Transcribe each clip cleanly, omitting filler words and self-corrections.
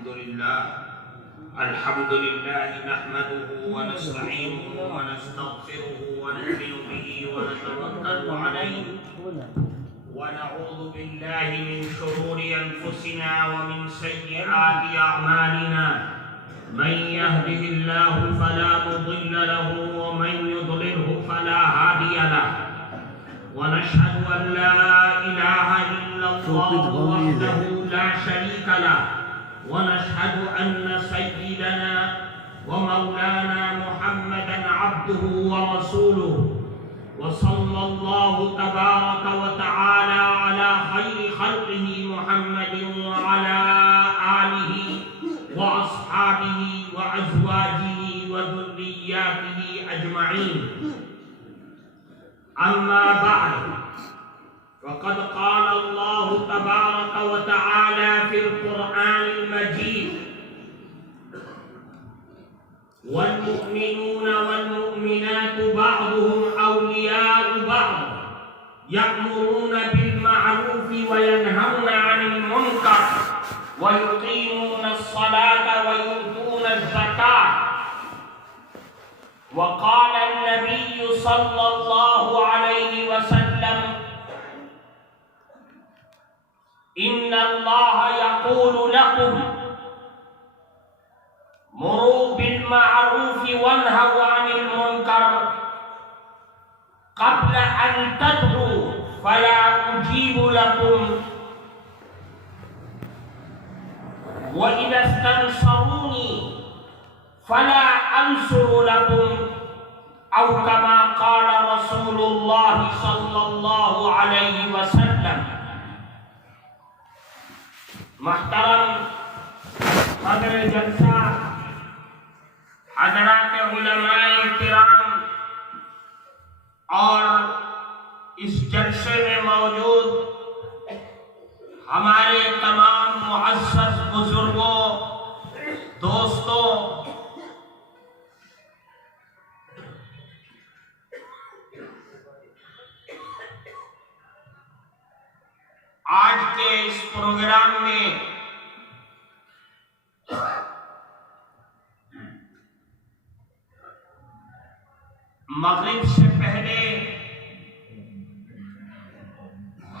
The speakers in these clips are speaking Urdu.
الحمد لله نحمده ونستعينه ونستغفره ونؤمن به ونتوكل عليه ونعوذ بالله من شرور أنفسنا ومن سيئات أعمالنا من يهده الله فلا مضل له ومن يضلله فلا هادي له ونشهد أن لا إله إلا الله وحده لا شريك له ونشهد أن سيدنا ومولانا محمدا عبده ورسوله وصلى الله تبارك وتعالى على خير خلقه محمد وعلى آله وأصحابه وأزواجه وذرياته أجمعين. أما بعد فقد قال الله تبارك وتعالى في القرآن المجيد: والمؤمنون والمؤمنات بعضهم أولياء بعض يأمرون بالمعروف وينهون عن المنكر ويقيمون الصلاة ويؤتون الزكاة. وقال النبي صلى الله عليه وسلم: إن الله يقول لكم مروا بالمعروف وانهوا عن المنكر قبل أن تدعوا فلا أجيب لكم وإذا استنصروني فلا أنصر لكم أو كما قال رسول الله صلى الله عليه وسلم. محترم صدر جلسہ، حضرات علماء کرام اور اس جلسے میں موجود ہمارے تمام معزز بزرگوں، دوستوں، آج کے اس پروگرام میں مغرب سے پہلے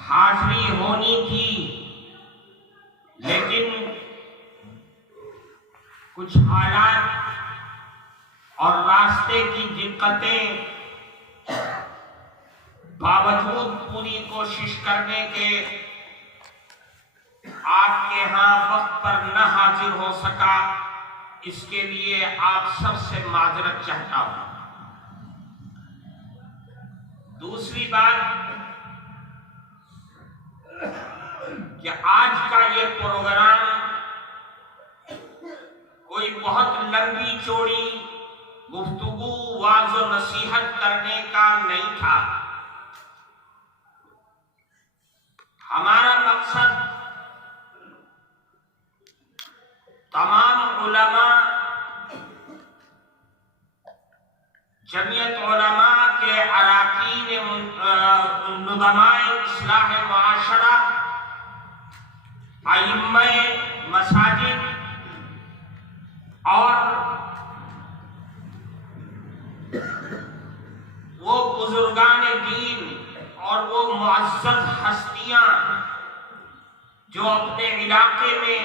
حاضری ہونی تھی، لیکن کچھ حالات اور راستے کی دقتیں باوجود پوری کوشش کرنے کے آپ کے ہاں وقت پر نہ حاضر ہو سکا. اس کے لیے آپ سب سے معذرت چاہتا ہوں. دوسری بات کہ آج کا یہ پروگرام کوئی بہت لمبی چوڑی گفتگو، واعظ و نصیحت کرنے کا نہیں تھا. ہمارا مقصد تمام علماء، جمعیت علماء کے اراکین، ندماء اصلاح معاشرہ، ائمہ مساجد اور وہ بزرگان دین اور وہ معزز ہستیاں جو اپنے علاقے میں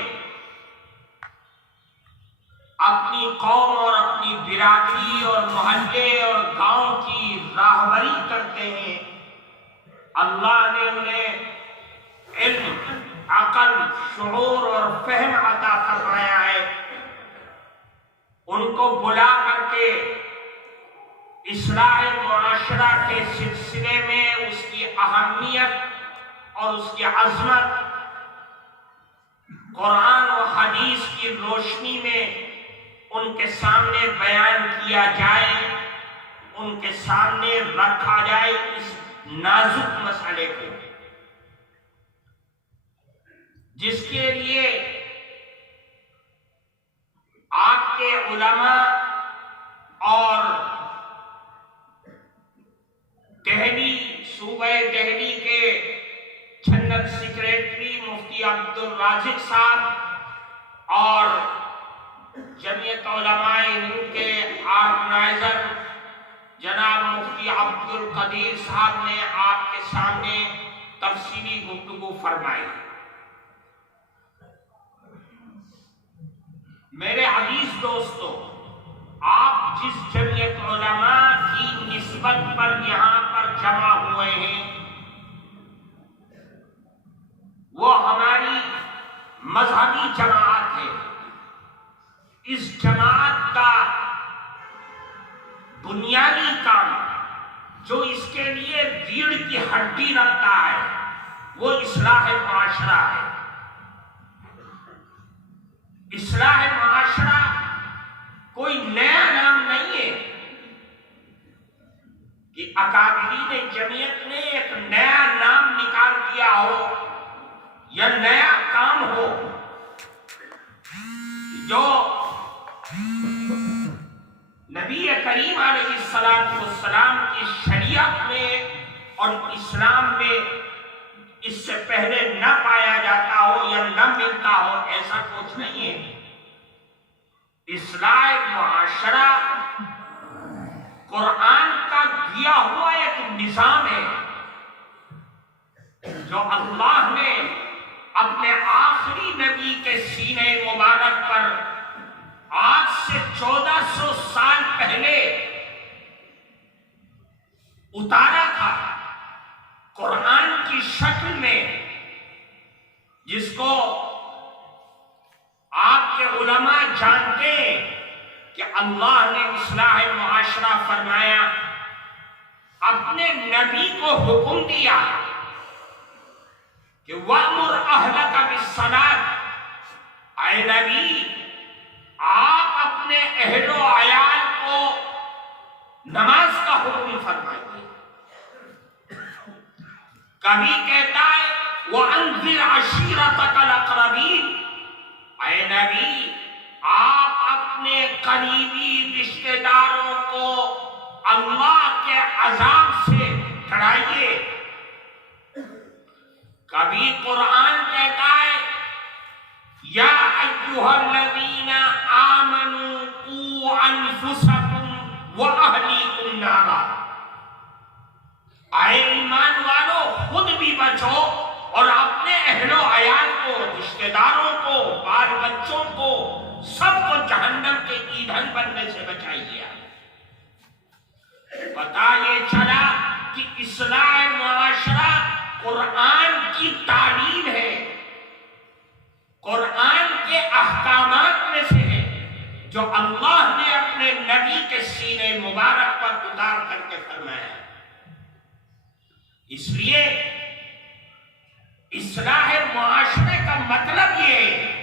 اپنی قوم اور اپنی برادری اور محلے اور گاؤں کی راہبری کرتے ہیں، اللہ نے انہیں علم، عقل، شعور اور فہم عطا فرمایا ہے. ان کو بلا کر کے اصلاح معاشرہ کے سلسلے میں اس کی اہمیت اور اس کی عظمت قرآن و حدیث کی روشنی میں ان کے سامنے بیان کیا جائے، ان کے سامنے رکھا جائے اس نازک مسئلے کو، جس کے لیے آپ کے علماء اور دہلی، صوبہ دہلی کے جنرل سیکریٹری مفتی عبد الرازق صاحب اور القدیر صاحب نے آپ کے سامنے تفصیلی گفتگو فرمائی۔ میرے عزیز دوستو، آپ جس جمعیت علماء کی نسبت پر یہاں پر جمع ہوئے ہیں وہ ہماری مذہبی جماعت ہے۔ اس جماعت کا بنیادی کام جو اس کے لیے ریڑھ کی ہڈی رکھتا ہے وہ اصلاح معاشرہ ہے۔ اصلاح معاشرہ کوئی نیا نام نہیں ہے کہ اکابرین جمعیت نے ایک نیا نام نکال دیا ہو یا نیا کام ہو۔ جو نبی کریم علیہ السلام کی شریعت میں اور اسلام میں اس سے پہلے نہ پایا جاتا ہو یا نہ ملتا ہو، ایسا کچھ نہیں ہے۔ اصلاح معاشرہ قرآن کا دیا ہوا ایک نظام ہے جو اللہ نے اپنے آخری نبی کے سینے مبارک پر آج سے 1400 سال پہلے اتارا تھا قرآن کی شکل میں، جس کو آپ کے علماء جانتے ہیں کہ اللہ نے اصلاح معاشرہ فرمایا، اپنے نبی کو حکم دیا کہ وَأْمُرْ أَهْلَكَ بِالصَّلَاةِ، اے نبی آپ اپنے اہل و عیال کو نماز کا حکم فرمائیے۔ کبھی کہتا ہے وَأَنذِرْ عَشِيرَتَكَ الْأَقْرَبِينَ، اے نبی آپ اپنے قریبی رشتہ داروں کو اللہ کے عذاب سے ڈرائیے۔ کبھی قرآن کہتا ہے یا ایھا الذین آمنوا قوا انفسکم واہلیکم نارا، اے ایمان والو خود بھی بچو اور اپنے اہل و عیال کو، رشتہ داروں کو، بال بچوں کو، سب کو جہنم کے ایندھن بننے سے بچائیے۔ پتہ یہ چلا کہ اصلاح معاشرہ قرآن کی تعلیم ہے، قرآن کے احکامات میں سے ہے جو اللہ نے اپنے نبی کے سینے مبارک پر اتار کر کے فرمایا۔ اس لیے اصلاح معاشرے کا مطلب یہ ہے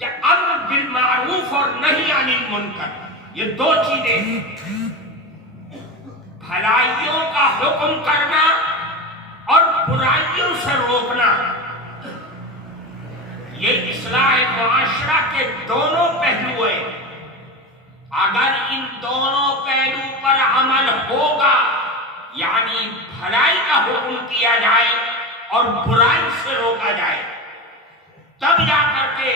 کہ امر بالمعروف اور نہی عن المنکر، یہ دو چیزیں، بھلائیوں کا حکم کرنا اور برائیوں سے روکنا، یہ اصلاح معاشرہ کے دونوں پہلو ہیں۔ اگر ان دونوں پہلو پر عمل ہوگا، یعنی بھلائی کا حکم کیا جائے اور برائی سے روکا جائے، تب جا کر کے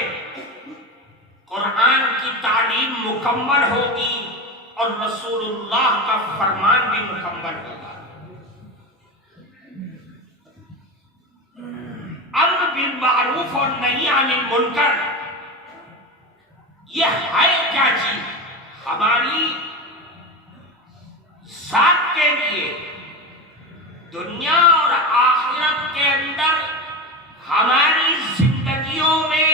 قرآن کی تعلیم مکمل ہوگی اور رسول اللہ کا فرمان بھی مکمل ہوگا۔ امر بالمعروف اور نہی عن المنکر، یہ ہے کیا چیز؟ ہماری ذات کے لیے دنیا اور آخرت کے اندر ہماری زندگیوں میں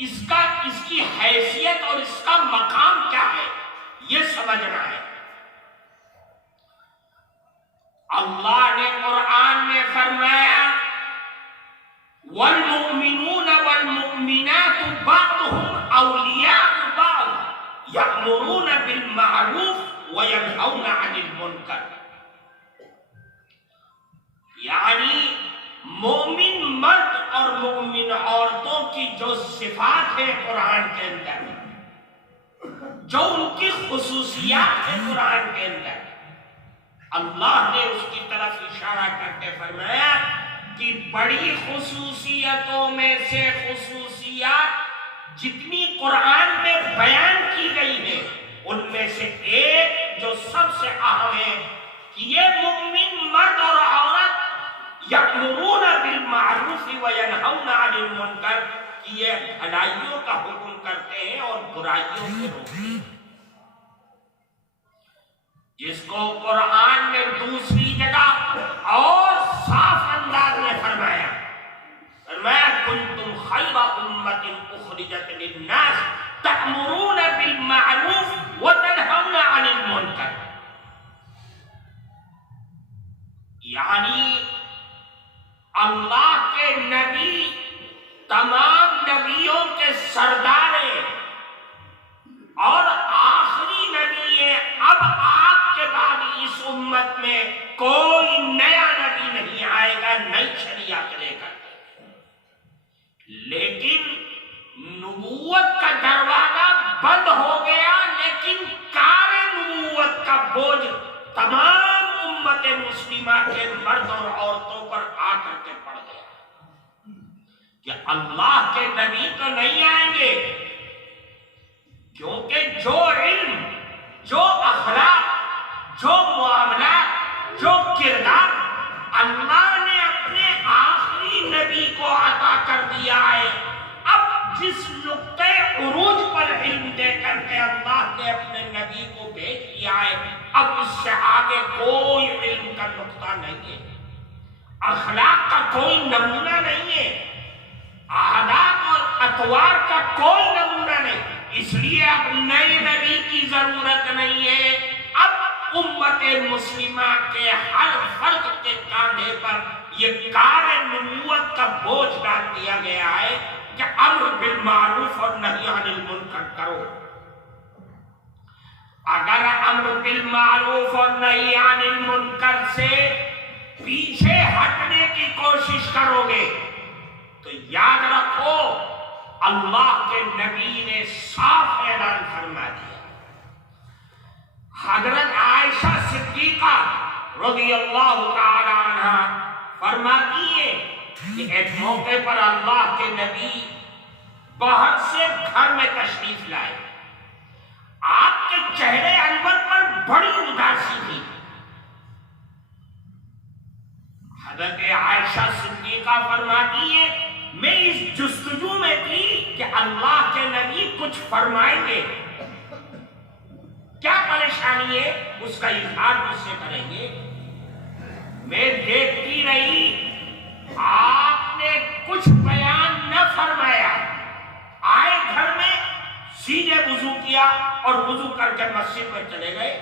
اس کی حیثیت اور اس کا مقام کیا ہے، یہ سمجھنا ہے۔ اللہ نے قرآن میں فرمایا والمؤمنون والمؤمنات بعضهم اولیاء بعض یأمرون بالمعروف وینہون عن المنکر، یعنی مومن مرد اور مومن عورتوں کی جو صفات ہے قرآن کے اندر، جو ان کی خصوصیات ہے قرآن کے اندر، اللہ نے اس کی طرف اشارہ کر کے فرمایا کہ بڑی خصوصیتوں میں سے خصوصیات جتنی قرآن میں بیان کی گئی ہے ان میں سے ایک جو سب سے اہم ہے کہ یہ مومن مرد اور عورت یأمرون بالمعروف وینہون عن المنکر کہ یہ بھلائیوں کا حکم کرتے ہیں اور برائیوں سے روکتے ہیں، جس کو قرآن میں دوسری جگہ اور صاف انداز میں فرمایا کنتم خیر امت اخرجت للناس تأمرون بالمعروف وتنہون عن المنکر، یعنی اللہ کے نبی تمام نبیوں کے سردار ہیں اور آخری نبی ہے۔ اب آپ کے بعد اس امت میں کوئی نیا نبی نہیں آئے گا نئی شریعت لے کر، لیکن نبوت کا دروازہ بند ہو گیا، لیکن کار نبوت کا بوجھ تمام امت مسلمہ کے مرد اور عورتوں پر آ کر کے پڑ گیا کہ اللہ کے نبی تو نہیں آئیں گے، کیونکہ جو علم، جو اخلاق، جو معاملات، جو کردار اللہ نے اپنے آخری نبی کو عطا کر دیا ہے، اب جس نقطۂ عروج پر علم دے کر کے اللہ نے اپنے نبی کو بھیج دیا ہے، اب اس سے آگے کوئی علم کا نقطہ نہیں ہے، اخلاق کا کوئی نمونہ نہیں ہے، عادات اور اطوار کا کوئی نمونہ نہیں، اس لیے اب نئے نبی کی ضرورت نہیں ہے۔ اب امت مسلمہ کے ہر فرد کے کاندھے پر یہ کار نبوت کا بوجھ ڈال دیا گیا ہے کہ امر بالمعروف اور نہی عن المنکر کرو۔ اگر امر بالمعروف اور نہی عن المنکر سے پیچھے ہٹنے کی کوشش کرو گے تو یاد رکھو اللہ کے نبی نے صاف اعلان فرما دیا۔ حضرت عائشہ صدیقہ رضی اللہ تعالی عنہ فرماتی ہے کہ ایک موقع پر اللہ کے نبی باہر سے گھر میں تشریف لائے، آپ کے چہرے انور پر بڑی اداسی تھی۔ حضرت عائشہ صدیقہ فرماتی ہے میں اس جستجو میں تھی کہ اللہ کے نبی کچھ فرمائیں گے، کیا پریشانی ہے اس کا اظہار مجھ سے کریں گے۔ میں دیکھتی رہی، آپ نے کچھ بیان نہ فرمایا، آئے گھر میں سیدھے وضو کیا اور وضو کر کے مسجد میں چلے گئے۔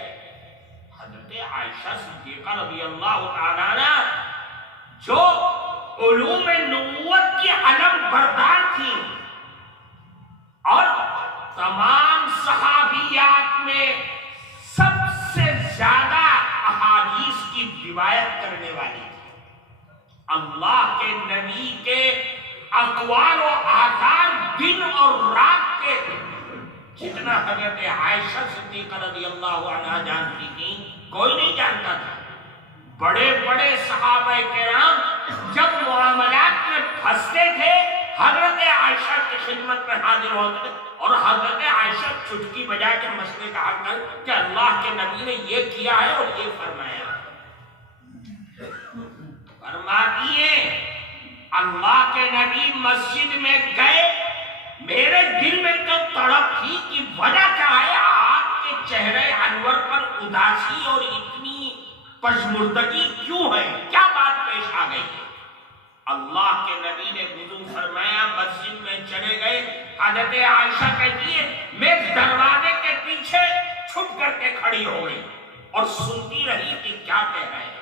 حضرت عائشہ صدیقہ رضی اللہ تعالیٰ عنہ جو علوم نبوت کی علم بردار تھی اور تمام صحابیات میں سب سے زیادہ احادیث کی روایت کرنے والی تھی، اللہ کے نبی کے اقوال و آثار دن اور رات کے جتنا حضرت عائشہ صدیقہ رضی اللہ عنہ جانتی تھی کوئی نہیں جانتا تھا۔ بڑے بڑے صحابہ کرام جب معاملات میں پھنستے تھے حضرت عائشہ کی خدمت میں حاضر ہوتے اور حضرت عائشہ چٹکی بجا کے مسئلے کا حل کر کہ اللہ کے نبی نے یہ کیا ہے اور یہ فرمایا۔ فرماتی ہے اللہ کے نبی مسجد میں گئے، میرے دل میں تو تڑپ تھی کہ وجہ کیا ہے، آپ کے چہرے انور پر اداسی اور اتنی پژمردگی کیوں ہے، کیا بات پیش آ گئی ہے۔ اللہ کے نبی نے وضو فرمایا، مسجد میں چلے گئے۔ حضرت عائشہ کہتی ہے میں دروازے کے پیچھے چھپ کر کے کھڑی ہو گئی اور سنتی رہی کہ کیا کہہ رہے ہیں۔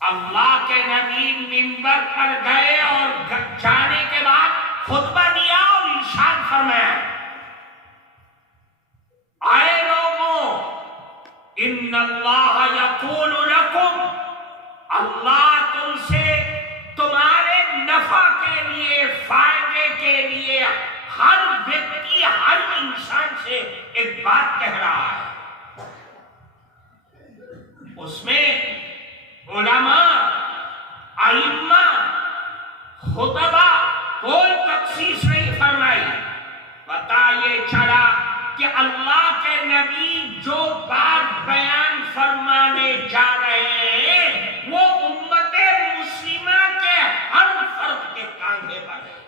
اللہ کے نبی منبر پر گئے اور جانے کے بعد خطبہ دیا اور ارشاد فرمایا، اے لوگوں، ان اللہ یقول لکم، اللہ تم سے تمہارے نفع کے لیے، فائدے کے لیے ہر ویکتی، ہر انسان سے ایک بات کہہ رہا ہے۔ اس میں علماء، ائمہ، خطبہ کوئی تخصیص نہیں فرمائی. پتا یہ چلا کہ اللہ کے نبی جو بات بیان فرمانے جا رہے ہیں وہ امت مسلمہ کے ہر فرد کے کاندھے پر ہے.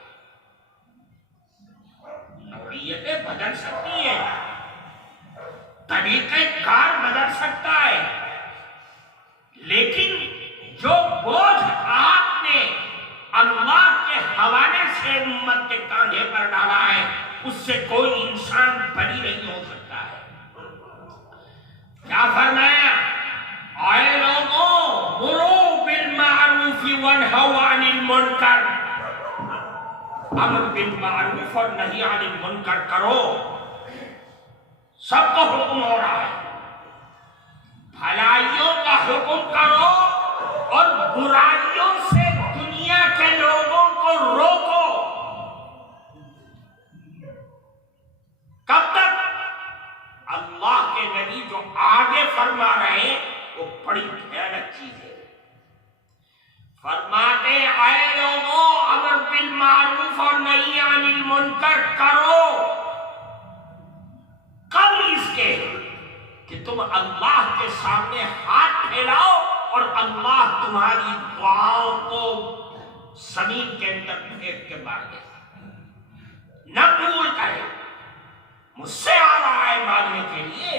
نوعیتیں بدل سکتی ہیں، طریقہ کار بدل سکتا ہے، لیکن جو بوجھ آپ نے اللہ کے حوالے سے امت کے کاندھے پر ڈالا ہے اس سے کوئی انسان بری نہیں ہو سکتا ہے. کیا فرمایا؟ اے لوگوں، مرو بالمعروف وانہوا عن المنکر، امر بالمعروف اور نہی عن المنکر کرو. سب کو حکم ہو رہا ہے، بھلائیوں کا حکم کرو اور برائیوں سے دنیا کے لوگوں کو روکو. کب تک؟ اللہ کے نبی جو آگے فرما رہے ہیں وہ بڑی بھیانک چیز ہے. فرماتے اے لوگوں، امر بالمعروف اور نہی عن المنکر کرو قبل اس کے کہ تم اللہ کے سامنے ہاتھ پھیلاؤ اور اللہ تمہاری دعاؤں کو زمین کے اندر پھینک کے مار دے. نہ قبول کرے، مجھ سے آ رہا ہے ماننے کے لیے.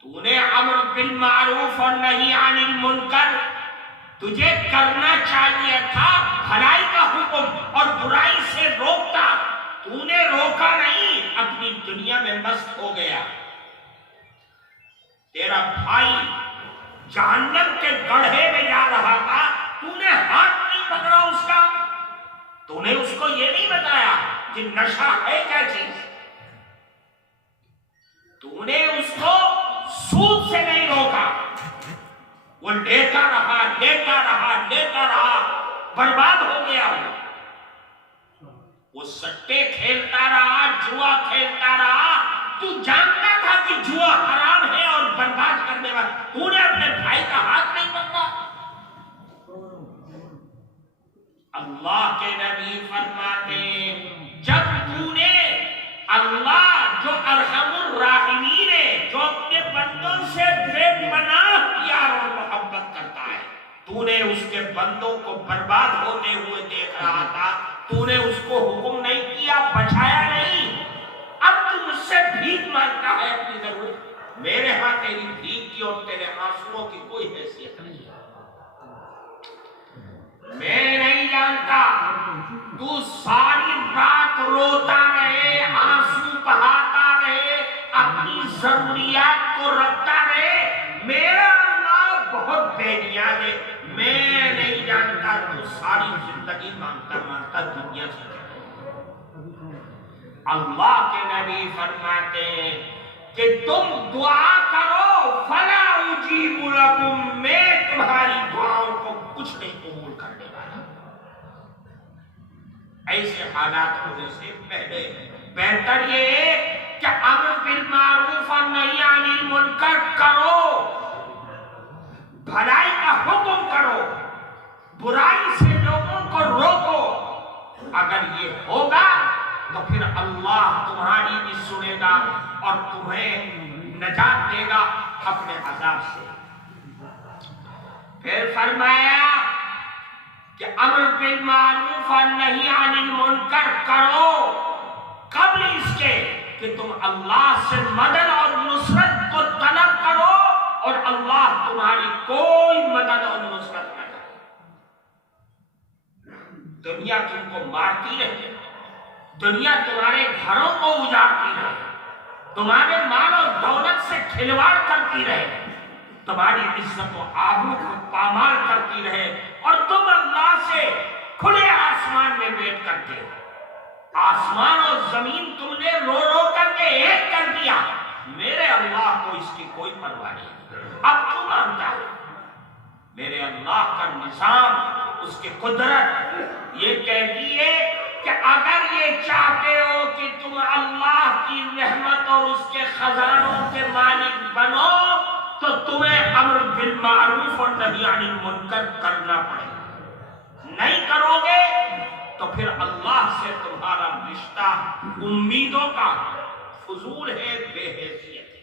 تو نے امر بالمعروف اور نہی عن المنکر، تجھے کرنا چاہیے تھا بھلائی کا حکم اور برائی سے روکتا. تو نے روکا نہیں، اپنی دنیا میں مست ہو گیا. تیرا بھائی جہنم کے گڑھے میں جا رہا تھا، تو نے ہاتھ نہیں پکڑا اس کا. تو نے اس کو یہ نہیں بتایا کہ نشہ ہے کیا چیز. تو نے اس کو سود سے نہیں روکا. وہ لیتا رہا لیتا رہا لیتا رہا، برباد ہو گیا. وہ سٹے کھیلتا رہا، جوا کھیلتا رہا. تو جانتا تھا کہ جوا حرام ہے اور برباد کرنے والا، تو نے اپنے بھائی کا ہاتھ نہیں پکڑا. اللہ کے نبی فرماتے جب تو نے اللہ جو ارحم الراحمین ہے، جو اپنے بندوں سے بے پناہ پیار اور محبت کرتا ہے، تو نے اس کے بندوں کو برباد ہوتے ہوئے دیکھ رہا تھا. تو نے اس کو حکم نہیں کیا، بچایا نہیں. اب تو مجھ سے بھیک مانگتا ہے اپنی ضرورت. میرے ہاں تیری بھیک کی اور تیرے آنسوؤں کی کوئی حیثیت نہیں. میں نہیں جانتا تو ساری رات روتا رہے، آنسو بہاتا رہے، اپنی ضروریات کو رکھتا رہے. میرا اللہ بہت بے نیاز ہے. میں نہیں جانتا تو ساری زندگی مانگتا مانگتا دنیا سے چلے. اللہ کے نبی فرماتے ہیں کہ تم دعا کرو فلا اجیب لکم، میں تمہاری دعاؤں کو کچھ نہیں قبول کرنے والا. ایسے حالات ہونے سے پہلے بہتر یہ ہے کہ امر بالمعروف اور نہی عن المنکر کرو، بھلائی کا حکم کرو، برائی سے لوگوں کو روکو. اگر یہ ہوگا تو پھر اللہ تمہاری بھی سنے گا اور تمہیں نجات دے گا اپنے عذاب سے. پھر فرمایا کہ امر بالمعروف اور نہی عن المنکر کرو قبل اس کے کہ تم اللہ سے مدد اور نصرت کو طلب کرو اور اللہ تمہاری کوئی مدد اور نصرت نہ کرے. دنیا تم کو مارتی رہے، دنیا تمہارے گھروں کو اجاڑتی رہے، تمہارے مال اور دولت سے کھلواڑ کرتی رہے، تمہاری عزت و آبرو کو پامال کرتی رہے، اور تم اللہ سے کھلے آسمان میں بیٹھ کر کے آسمان اور زمین تم نے رو رو کر کے ایک کر دیا. میرے اللہ کو اس کی کوئی پرواہ نہیں. اب تو مانتا ہے میرے اللہ کا نظام، اس کی قدرت یہ کہتی ہے کہ اگر یہ چاہتے ہو کہ تم اللہ کی رحمت اور اس کے خزانوں کے مالک بنو تو تمہیں امر بالمعروف اور نہی عن المنکر کرنا پڑے گا. نہیں کرو گے تو پھر اللہ سے تمہارا رشتہ امیدوں کا فضول ہے، بے حیثیت ہے۔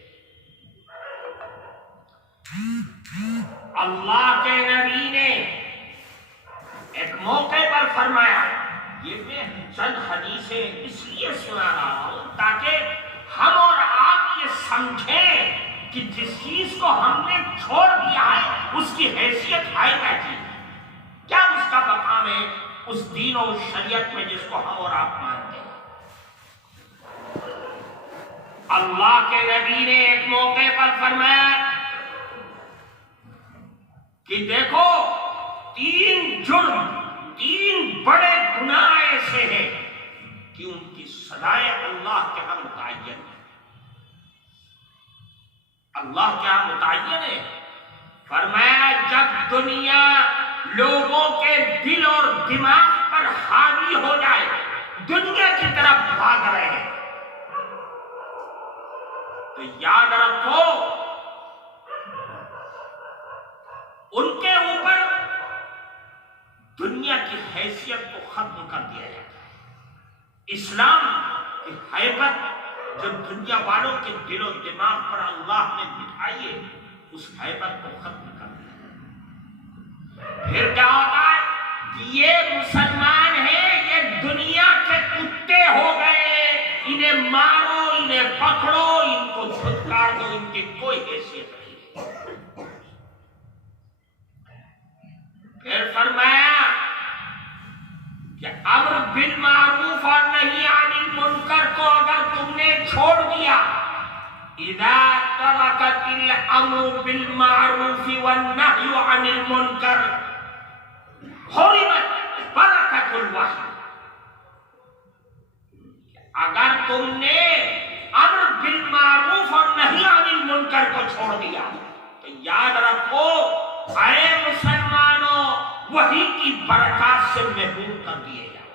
اللہ کے نبی نے ایک موقع پر فرمایا، یہ میں چند حدیثیں اس لیے سنا رہا ہوں تاکہ ہم اور آپ یہ سمجھیں کہ جس چیز کو ہم نے چھوڑ دیا ہے اس کی حیثیت ہے کیا چیز، کیا اس کا مقام ہے اس دین و شریعت میں جس کو ہم اور آپ مانتے ہیں۔ اللہ کے نبی نے ایک موقع پر فرمایا کہ دیکھو، تین جرم، تین بڑے گناہ ایسے ہیں کہ ان کی سزائیں اللہ کے ہاں متعین ہیں۔ اللہ کے ہاں متعین ہے۔ فرمایا جب دنیا لوگوں کے دل اور دماغ پر حاوی ہو جائے، دنیا کی طرف بھاگ رہے ہیں، تو یاد رکھو ان کے اوپر دنیا کی حیثیت کو ختم کر دیا جاتا ہے۔ اسلام کی ہیبت جو دنیا والوں کے دل و دماغ پر اللہ نے بٹھائی ہے، اس ہیبت کو ختم کر دیا جاتا ہے۔ پھر کیا ہوتا ہے کہ یہ مسلمان ہیں، یہ دنیا کے کتے ہو گئے، انہیں مارو، انہیں پکڑو، ان کو دھتکار دو، ان کی کوئی حیثیت نہیں ہے۔ پھر فرمایا کہ امر بالمعروف اور نہی عن المنکر کو اگر تم نے چھوڑ دیا، اذا ترکت الامر بالمعروف والنہی عن المنکر حرمت برکت الوحی، اگر تم نے امر بالمعروف اور نہی عن المنکر کو چھوڑ دیا تو یاد رکھو اے مسلمانوں، وحی کی برکات سے محروم کر دیے جاؤ۔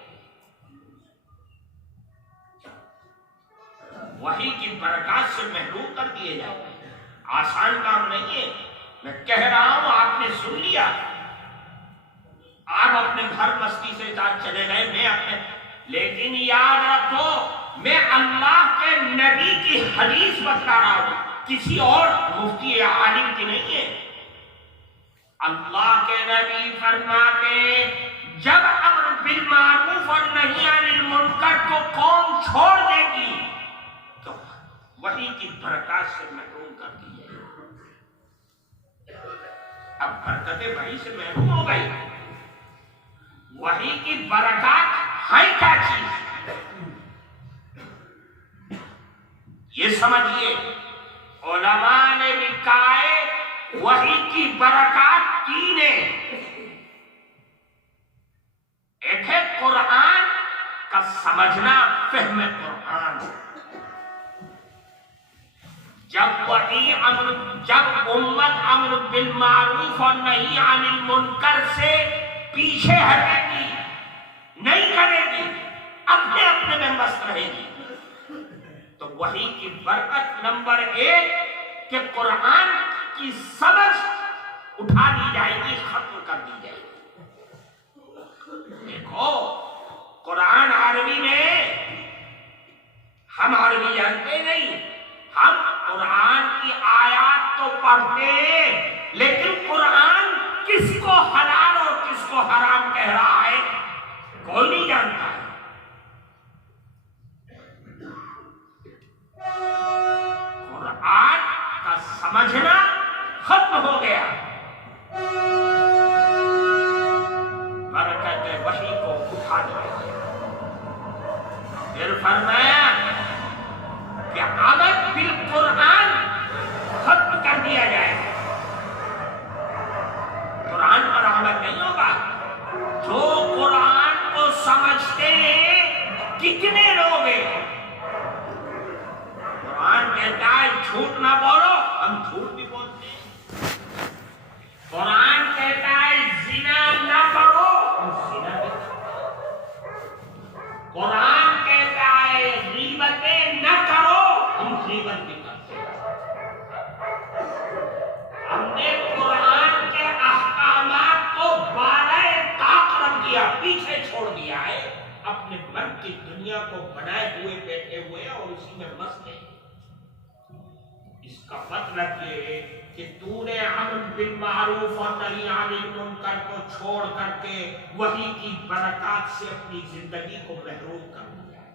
وحی کی برکات سے محروم کر دیے جاؤ۔ آسان کام نہیں ہے، میں کہہ رہا ہوں، آپ نے سن لیا، آپ اپنے گھر مستی سے چلے گئے، میں اپنے، لیکن یاد رکھو میں اللہ کے نبی کی حدیث بتا رہا ہوں، کسی اور مفتی یا عالم کی نہیں ہے۔ اللہ کے نبی فرماتے جب امر بالمعروف اور نہی عن المنکر کو قوم چھوڑ دے گی تو وحی کی برکات سے محروم کر دی جائے گی۔ اب برکتیں وحی سے محروم ہو گئی، وحی کی برکات ہے کیا چیز، یہ سمجھیے۔ علماء نے لکھا ہے وحی کی برکات تین ہیں۔ ایک ہے قرآن کا سمجھنا، فہم قرآن۔ جب امت امر بالمعروف اور نہی عن المنکر سے پیچھے ہٹے گی، نہیں کرے گی، اپنے اپنے میں مست رہے گی، تو وحی کی برکت نمبر ایک کہ قرآن کی سمجھ اٹھا دی جائے گی، ختم کر دی جائے گی۔ دیکھو قرآن عربی میں، ہم عربی جانتے نہیں، ہم قرآن کی آیات تو پڑھتے ہیں، لیکن قرآن کس کو حلال اور کس کو حرام کہہ رہا ہے کوئی نہیں جانتا ہے۔ قرآن کا سمجھنا ختم ہو گیا، برکت وحی کو اٹھا دیا گیا۔ پھر فرمایا کہ عمل بالقرآن ختم کر دیا جائے، قرآن پر عمل نہیں ہوگا۔ جو قرآن کو سمجھتے ہیں کتنے لوگ ہیں، قرآن کہتا ہے جھوٹ نہ بولو، ہم جھوٹ بھی بولتے ہیں۔ قرآن کہتا ہے زنا نہ کرو، ہم زنا بھی کرتے ہیں۔ قرآن کہتا ہے دنیا کو بنائے ہوئے بیٹھے ہوئے اور اسی میں مست ہیں۔ اس کا مطلب یہ ہے کہ تو نے امر بالمعروف اور نہی عن المنکر کو چھوڑ کر کے وحی کی برکات سے اپنی زندگی کو محروم کر دیا ہے۔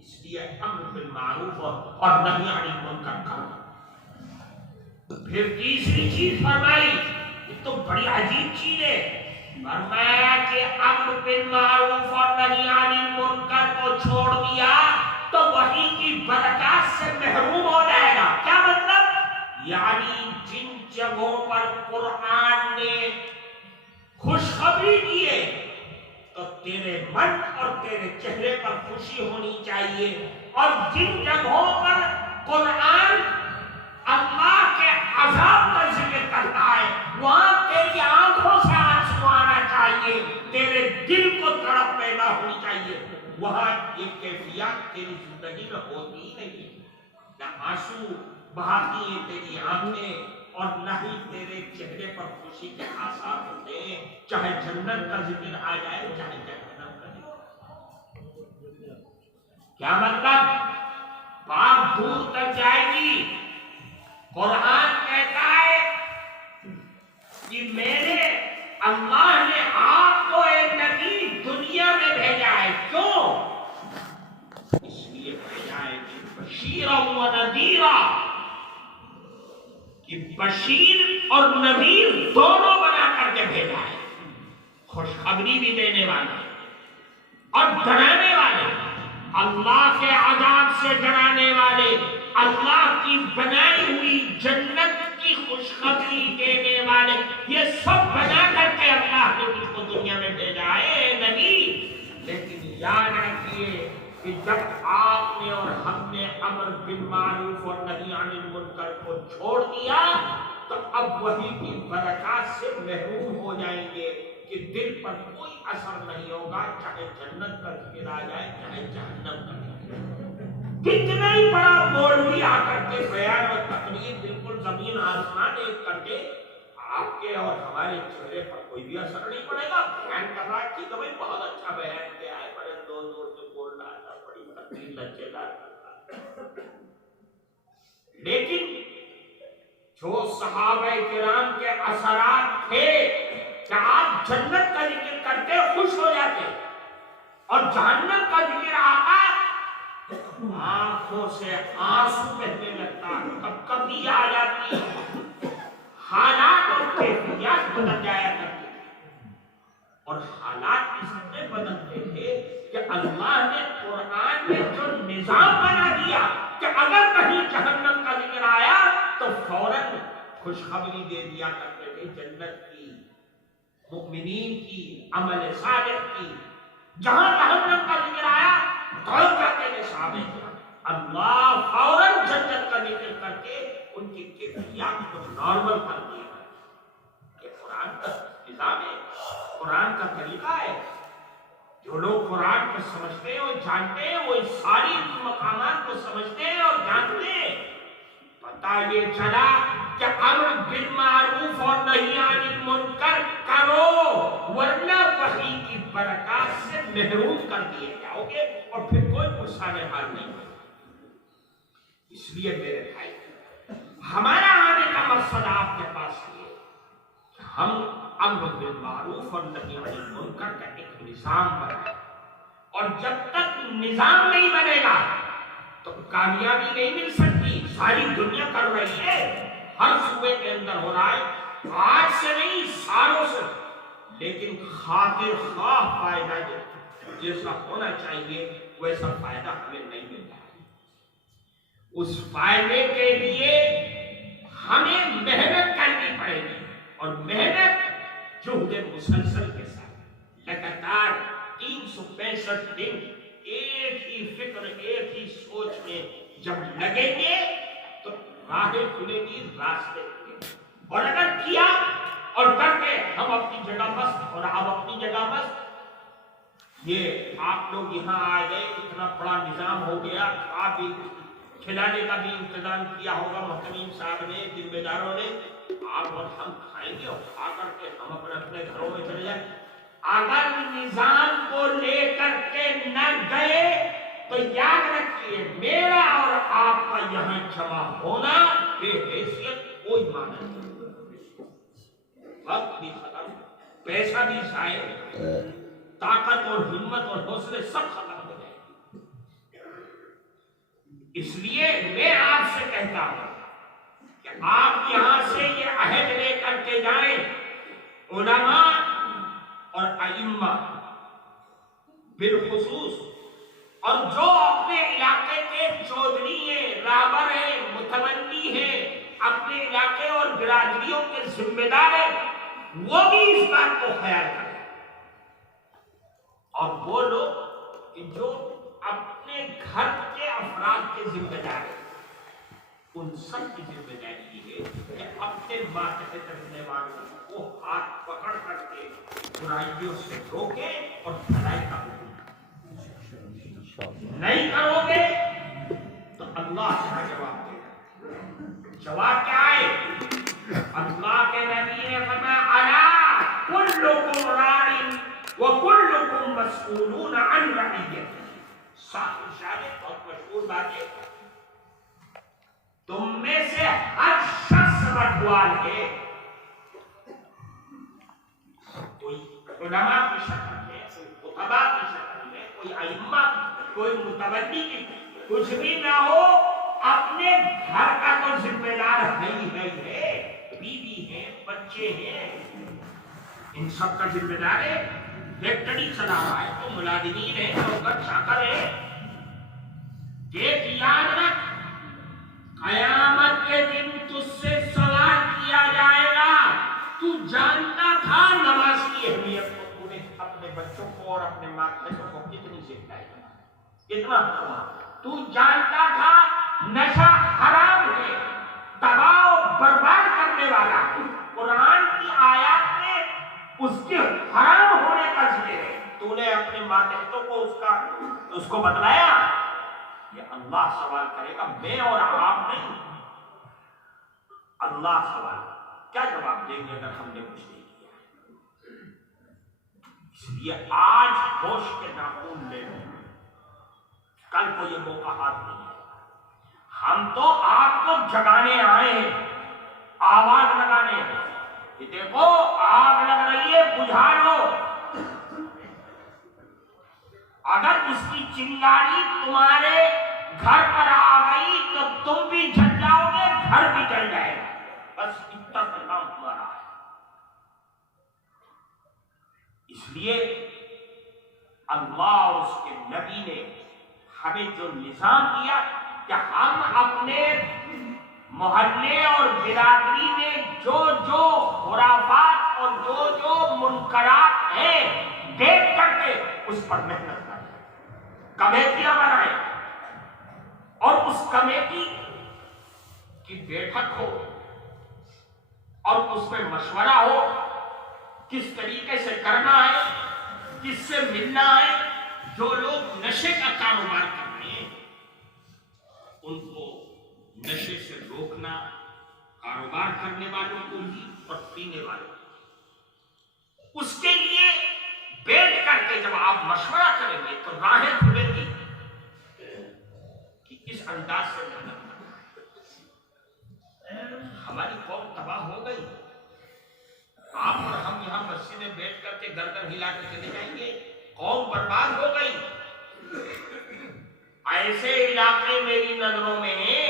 اس لیے امر بالمعروف اور نہی عن المنکر کرنا۔ پھر تیسری چیز فرمائی، یہ تو بڑی عجیب چیز ہے، فرمایا کہ امر بالمعروف اور نہی عن المنکر کو چھوڑ دیا تو وحی کی برکات سے محروم ہو جائے گا۔ کیا مطلب؟ یعنی جن جگہوں پر قرآن نے خوشخبری دی ہے تو تیرے من اور تیرے چہرے پر خوشی ہونی چاہیے، اور جن جگہوں پر قرآن اللہ کے عذاب کا ذکر کرتا ہے وہاں تیری آنکھوں سے آنسو آنا چاہیے، تیرے دل کو تڑپ پیدا ہونی چاہیے۔ وہاں یہ کیفیات تیری زندگی میں ہوتی ہی نہیں، نہ آنسو بہاتی ہیں تیری آنکھیں اور نہ ہی تیرے چہرے پر خوشی کے آثار ہوتے ہیں، چاہے جنت کا ذکر آ جائے چاہے جہنم کا ذکر۔ کیا مطلب؟ بات دور تک جائے گی۔ قرآن کہتا ہے کہ میرے اللہ نے آپ کو ایک نبی دنیا میں بھیجا ہے۔ کیوں؟ اس لیے بھیجا ہے کہ بشیرا و نذیرا، کہ بشیر اور نذیر دونوں بنا کر کے بھیجا ہے، خوشخبری بھی دینے والے اور ڈرانے والے، اللہ کے عذاب سے ڈرانے والے، اللہ کی بنائی ہوئی جنت کی خوشخبری دینے والے، یہ سب بنا کر کے اللہ نے تجھ کو دنیا میں بھیجا ہے نبی۔ لیکن یاد رکھیے کہ جب آپ نے اور ہم نے امر بالمعروف اور نہی عن المنکر کو چھوڑ دیا تو اب وحی کی برکات سے محروم ہو جائیں گے کہ دل پر کوئی اثر نہیں ہوگا، چاہے جنت کا ذکر آ جائے چاہے جہنم کا ذکر۔ کتنا ہی بڑا مولوی آ کر کے بیان و تقریر بالکل زمین آسمان ایک کر کے آپ کے اور ہمارے چہرے پر کوئی بھی اثر نہیں پڑے گا۔ بیان کر رہا ہے ٹھیک ہے بھائی، بہت اچھا بیان کیا ہے، بڑے زور زور سے بول رہا تھا، بڑی تقریر لچے دار کر رہا تھا، لیکن جو صحابہ کرام کے اثرات تھے کہ آپ جنت کا ذکر کرتے خوش ہو جاتے اور جہنم کا ذکر آتا آنکھوں سے آنسو بہنے لگتا، کب کبھی آ جاتی، حالات اور کیفیات بدل جایا کرتے تھے، اور حالات اس میں بدلتے تھے کہ اللہ نے قرآن میں جو نظام بنا دیا کہ اگر کہیں جہنم کا ذکر آیا تو فوراً خوشخبری دے دیا کرتے تھے جنت کی، مؤمنین کی، عمل صالح کی۔ جہاں جہنم کا ذکر آیا دوڑ جاتے تھے صحابہ، اللہ فوراً جنت کا ذکر کر کے ان کی کیفیات کو نارمل کر دیا۔ یہ قرآن کا نظام ہے، قرآن کا طریقہ ہے۔ جو لوگ قرآن کو سمجھتے ہیں اور جانتے ہیں وہ اس ساری مقامات کو سمجھتے ہیں اور جانتے ہیں۔ پتہ یہ چلا کہ امر بالمعروف اور نہی عن المنکر کرو ورنہ وحی کی برکات سے محروم کر دیے جاؤ گے اور پھر کوئی غصہ حال نہیں ہوگا۔ اس لیے میرے بھائی ہمارا آنے کا مقصد آپ کے پاس یہ کہ ہم امر بالمعروف اور نہی عن المنکر کا ایک نظام بنائیں، اور جب تک نظام نہیں بنے گا تو کامیابی نہیں مل سکتی۔ ساری دنیا کر رہی ہے، ہر صوبے کے اندر ہو رہا ہے، آج سے نہیں سالوں سے، لیکن خاطر خواہ فائدہ جیسا ہونا چاہیے ویسا فائدہ ہمیں نہیں ملتا۔ اس فائدے کے لیے ہمیں محنت کرنی پڑے گی، اور محنت جہد مسلسل کے ساتھ لگاتار 365 دن ایک ہی فکر ایک ہی سوچ میں جب لگیں گے تو راہیں کھلے گی، راستے کھلیں گے۔ اور اگر کیا اور کر کے ہم اپنی جگہ مست اور آپ اپنی جگہ مست، یہ آپ لوگ یہاں آ گئے، اتنا بڑا نظام ہو گیا، آپ بھی کھلانے کا بھی انتظام کیا ہوگا محتمین صاحب نے، ذمہ داروں نے، آپ اور ہم کھائیں گے اور کھا کر کے ہم اپنے اپنے گھروں میں چلے جائیں۔ اگر نظام کو لے کر کے نہ گئے تو یاد رکھیے میرا اور آپ کا یہاں جمع ہونا بے حیثیت کوئی معنی نہیں، وقت بھی ختم، پیسہ بھی ضائع، طاقت اور ہمت اور حوصلے سب ختم ہو جائے۔ اس لیے میں آپ سے کہتا ہوں کہ آپ یہاں سے یہ عہد لے کر کے جائیں، علماء اور ائمہ بالخصوص، اور جو اپنے علاقے کے چودھری ہیں، رہبر ہیں، متولی ہیں، اپنے علاقے اور برادریوں کے ذمہ دار ہیں، وہ بھی اس بات کو خیال کریں، اور وہ لوگ کہ جو اپنے گھر کے افراد کے ذمہ دار ہیں، ان سب کی ذمہ داری یہ ہے کہ اپنے ماتحت رہنے والوں کو ہاتھ پکڑ کر کے برائیوں سے روکیں اور بھلائی کا حکم نہیں کرو گے تو اللہ کا جواب دے گا۔ جواب کیا ہے؟ اللہ کے نبی نے فرمایا الا کلکم راع وکلکم مسئولون عن رعیتہ، صاحب شاعر بہت مشہور بات ہے، تم میں سے ہر شخص رکھوال ہے، کوئی علماء کی شکل میں، کوئی خطباء کی شکل میں، کوئی ائمہ، کوئی متولی کی، کچھ بھی نہ ہو، اپنے گھر کا تو ذمہ دار ہے، بیوی ہے، بچے ہیں، ان سب کا ذمہ دار ہے۔ فیکٹری چلا رہا ہے تو ملازمین ہے، نوکر چاکر ہے، دیکھ یاد رکھ قیامت کے دن تجھ سے سوال کیا جائے گا، تو جانتا تھا نماز کی اہمیت کو، تو نے اپنے بچوں کو اور اپنے ماتحتوں کو کتنی سکھائی، کتنا تو جانتا تھا نشہ حرام ہے، تباہ و برباد کرنے والا ہے، قرآن کی آیات میں اس کے حرام ہونے کا ذکر ہے، تو نے اپنے ماتحتوں کو اس کو بتلایا۔ یہ اللہ سوال کرے گا، میں اور آپ نہیں، اللہ سوال کیا جواب دیں گے اگر ہم نے کچھ نہیں کیا؟ اس لیے آج ہوش کے ناخن لے لو، کل کو یہ موقع ہاتھ نہیں ہے، ہم تو آپ کو جگانے آئے ہیں، آواز لگانے ہیں کہ دیکھو آگ لگ رہی ہے، بجھا لو، اگر اس کی چنگاری تمہارے گھر پر آ گئی تو تم بھی جل جاؤ گے، گھر بھی جل جائے گا، بس اتنا کام تمہارا ہے۔ اس لیے اللہ اور اس کے نبی نے ہمیں جو نظام دیا کہ ہم اپنے محلے اور برادری میں جو جو خرافات اور جو جو منکرات ہیں دیکھ کر کے اس پر محنت کریں، کمیٹیاں بنائیں، اور اس کمیٹی کی بیٹھک ہو اور اس میں مشورہ ہو، کس طریقے سے کرنا ہے، کس سے ملنا ہے، جو لوگ نشے کا کاروبار کر رہے ہیں ان کو نشے سے روکنا، کاروبار کرنے والوں کو بھی اور پینے والوں کو، اس کے لیے بیٹھ کر کے جب آپ مشورہ کریں گے تو راہیں کھلیں گی کہ اس انداز سے جانا۔ ہماری قوم تباہ ہو گئی، آپ اور ہم یہاں مسجد میں بیٹھ کر کے گردن ہلا کے چلے جائیں گے، قوم برباد ہو گئی۔ ایسے علاقے میری نظروں میں ہیں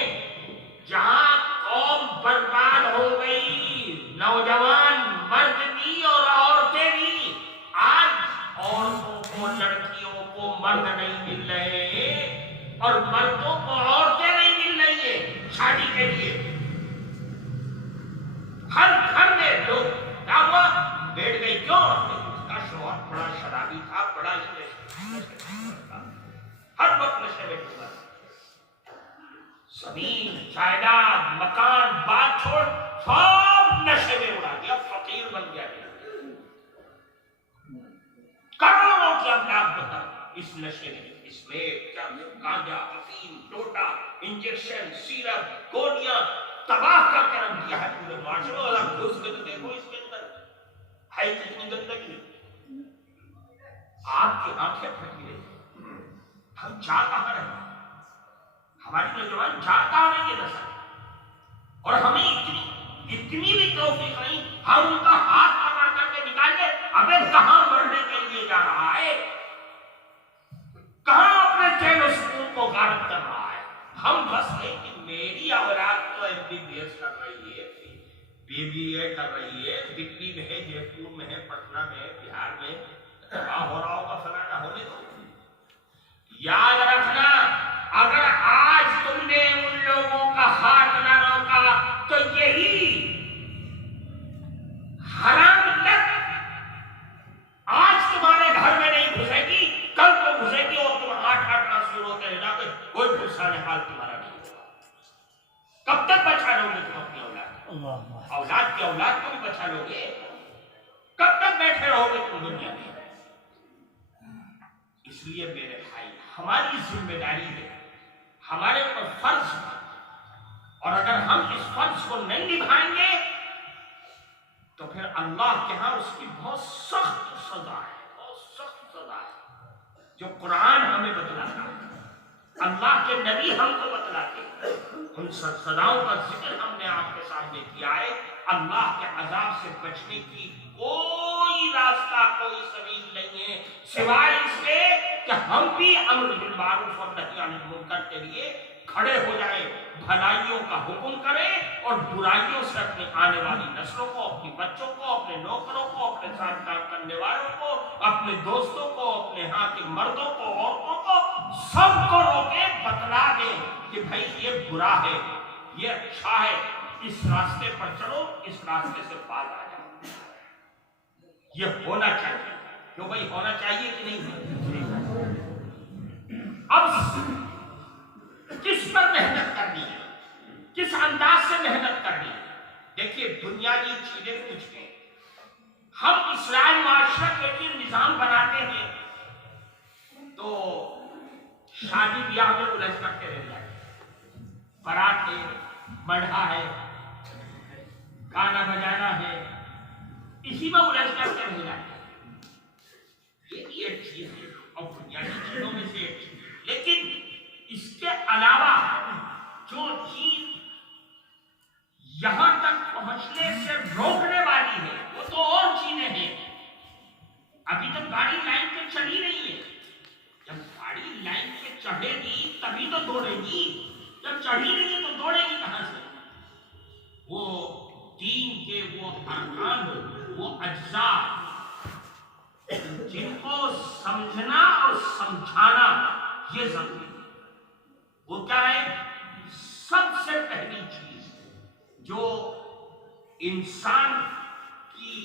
جہاں قوم برباد ہو گئی، نوجوان مرد بھی اور عورتیں بھی، آج عورتوں کو لڑکیوں کو مرد نہیں مل رہے ہیں اور مردوں کو عورتیں نہیں مل رہی ہیں شادی کے لیے۔ ہر گھر میں لوگ کیا ہوا، بیٹھ گئی، کیوں؟ اس کا شوہر بڑا شرابی تھا، بڑا ہر وقت نشے میں ڈوبا، زمین جائیداد مکان بات چھوڑ سب نشے میں اڑا دیا، فقیر بن گیا، کروڑوں کی املاک بتا اس نشے میں، اس میں کیا گانجا، افیم، ٹوٹا، انجیکشن، سیرپ، گولیاں تباہ کر کے رکھ دیا ہے پورے معاشرے میں۔ گھس کے تو دیکھو اس کے اندر ہے کتنی گندگی، آپ کی آنکھیں پھٹی رہی، ہم جا کہاں رہے ہیں؟ ہماری نوجوان جا کہاں رہی ہے نسل؟ اور ہمیں اتنی بھی توفیق نہیں، ہم ان کا ہاتھ پکڑ کر کے نکال دے، ابے کہاں مرنے کے لیے جا رہا ہے؟ کہاں اپنے چین و سکون کو غارت کر رہا ہے؟ ہم بس ہے کہ میری اولاد تو MBBS کر رہی ہے، BBA کر رہی ہے، دلی میں ہے، جے پور میں ہے، پٹنہ میں ہے، بہار میں کہاں ہو رہا ہوگا، فلانا ہونے دو۔ یاد رکھنا، اگر آج تم نے ان لوگوں کا ہاتھ نہ روکا تو یہی حرام لت آج تمہارے گھر میں نہیں گھسے گی، کل تو گھسے گی، اور تم ہاتھ ہاتھنا شروع ہوتے ہیں نا کہ کوئی گھسا حال تمہارا نہیں ہوگا۔ کب تک بچا لو گے تم اپنی اولاد کی اولاد کو بھی بچا لو گے؟ کب تک بیٹھے رہو گے تم دنیا میں؟ اس لیے میرے بھائی، ہماری ذمہ داری ہے، ہمارے اوپر فرض ہے، اور اگر ہم اس فرض کو نہیں نبھائیں گے تو پھر اللہ کے ہاں اس کی بہت سخت سزا ہے، بہت سخت سزا ہے، جو قرآن ہمیں بتلاتا ہے، اللہ کے نبی ہم کو بتلاتے ہیں۔ ان سزاؤں کا ذکر ہم نے آپ کے سامنے کیا ہے۔ اللہ کے عذاب سے بچنے کی کوئی راستہ، کوئی سبیل نہیں ہے سوائے اس کے کہ ہم بھی امر بالمعروف اور نہی عن المنکر کے لیے کھڑے ہو جائیں، بھلائیوں کا حکم کریں اور برائیوں سے اپنی آنے والی نسلوں کو، اپنی بچوں کو، اپنے نوکروں کو، اپنے ساتھ کام کرنے والوں کو، اپنے دوستوں کو، اپنے ہاں کے مردوں کو، عورتوں کو، سب کو روکے، بتلا دیں کہ بھائی یہ برا ہے، یہ اچھا ہے، اس راستے پر چلو، اس راستے سے باز آ جاؤ۔ یہ ہونا چاہیے، کیوں بھائی ہونا چاہیے کہ نہیں؟ اب کس پر محنت کرنی ہے، کس انداز سے محنت کرنی ہے؟ دیکھیے بنیادی چیزیں کچھ ہیں۔ ہم اسلامی معاشرت کے لیے نظام بناتے ہیں تو شادی بیاہ میں الجھ کرتے رہ جاتے ہیں، بارات ہے، بڑھا ہے، گانا بجانا ہے، اسی میں الجھ کرتے رہ جاتے ہیں۔ یہ بھی ایک چیز ہے اور بنیادی چیزوں میں سے ایک چیز ہے، لیکن اس کے علاوہ جو چیز یہاں تک پہنچنے سے روکنے والی ہے وہ تو اور چیزیں ہیں۔ ابھی تو گاڑی لائن پہ چڑھی نہیں ہے، جب گاڑی لائن پہ چڑھے گی تبھی تو دوڑے گی، جب چڑھی نہیں ہے تو دوڑے گی کہاں سے؟ وہ دین کے وہ ارکان، وہ اجزاء جن کو سمجھنا اور سمجھانا یہ ضروری ہے۔ وہ کیا ہے؟ سب سے پہلی چیز جو انسان کی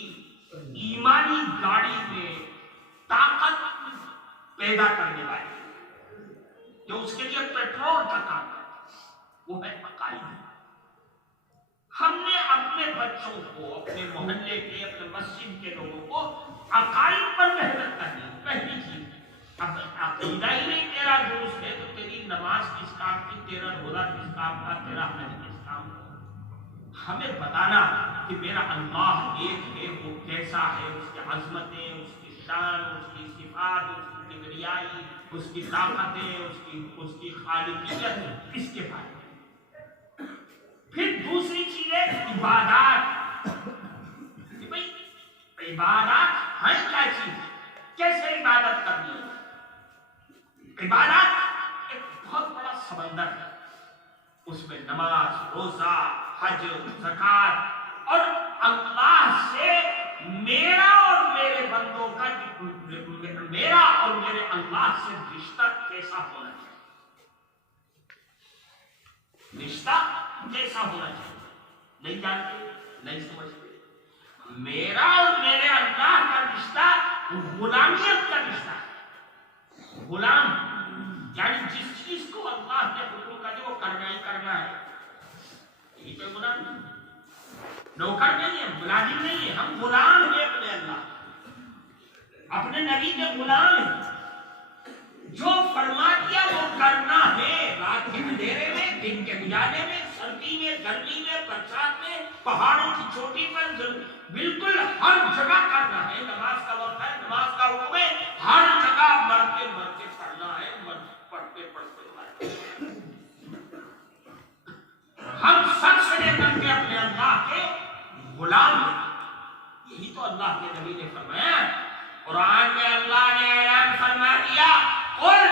ایمانی گاڑی میں طاقت پیدا کرنے والی، جو اس کے لیے پیٹرول کا کام ہے، وہ ہے عقائد۔ ہم نے اپنے بچوں کو، اپنے محلے کے، اپنے مسجد کے لوگوں کو عقائد پر محنت کرنی ہے، پہلی چیز۔ اب عقیدہ ہی نہیں تیرا درست ہے تو تیری نماز کس کام کی، تیرا روزہ کس کام کا، تیرا حج کس کام کا؟ ہمیں بتانا کہ میرا اللہ ایک ہے، وہ کیسا ہے، اس کی عظمتیں، اس کی شان، اس کی صفات، اس کی کبریائی، اس کی طاقتیں، اس کی خالقیت، اس کے بارے میں۔ پھر دوسری چیز ہے عبادات، کہ بھئی عبادات ہے کیا چیز، کیسے عبادت کرنی ہے؟ عبادت ایک بہت بڑا سمندر ہے، اس میں نماز، روزہ، حج، زکات، اور اللہ سے میرا اور میرے بندوں کا، میرا اور میرے اللہ سے رشتہ کیسا ہونا چاہیے، رشتہ کیسا ہونا چاہیے، نہیں جانتے، نہیں سمجھتے۔ میرا اور میرے اللہ کا رشتہ غلامیت کا رشتہ ہے۔ غلام یعنی جس چیز کو اللہ نے حکم کر دیا وہ کرنا ہی کرنا ہے، یہی تو غلام ہے۔ نوکر نہیں ہے، ملازم نہیں ہے، ہم غلام ہیں اپنے اللہ، اپنے نبی کے غلام ہیں۔ جو فرما دیا وہ کرنا ہے، رات کے اندھیرے میں، دن کے اجالے میں، سردی میں، گرمی میں، برسات میں، پہاڑوں کی چوٹی پر، بالکل ہر جگہ کرنا ہے۔ نماز کا وقت ہے، نماز کا حکم ہے، ہر یہی تو اللہ کے نبی نے فرمایا قرآن میں اللہ نے اعلان فرما دیا قل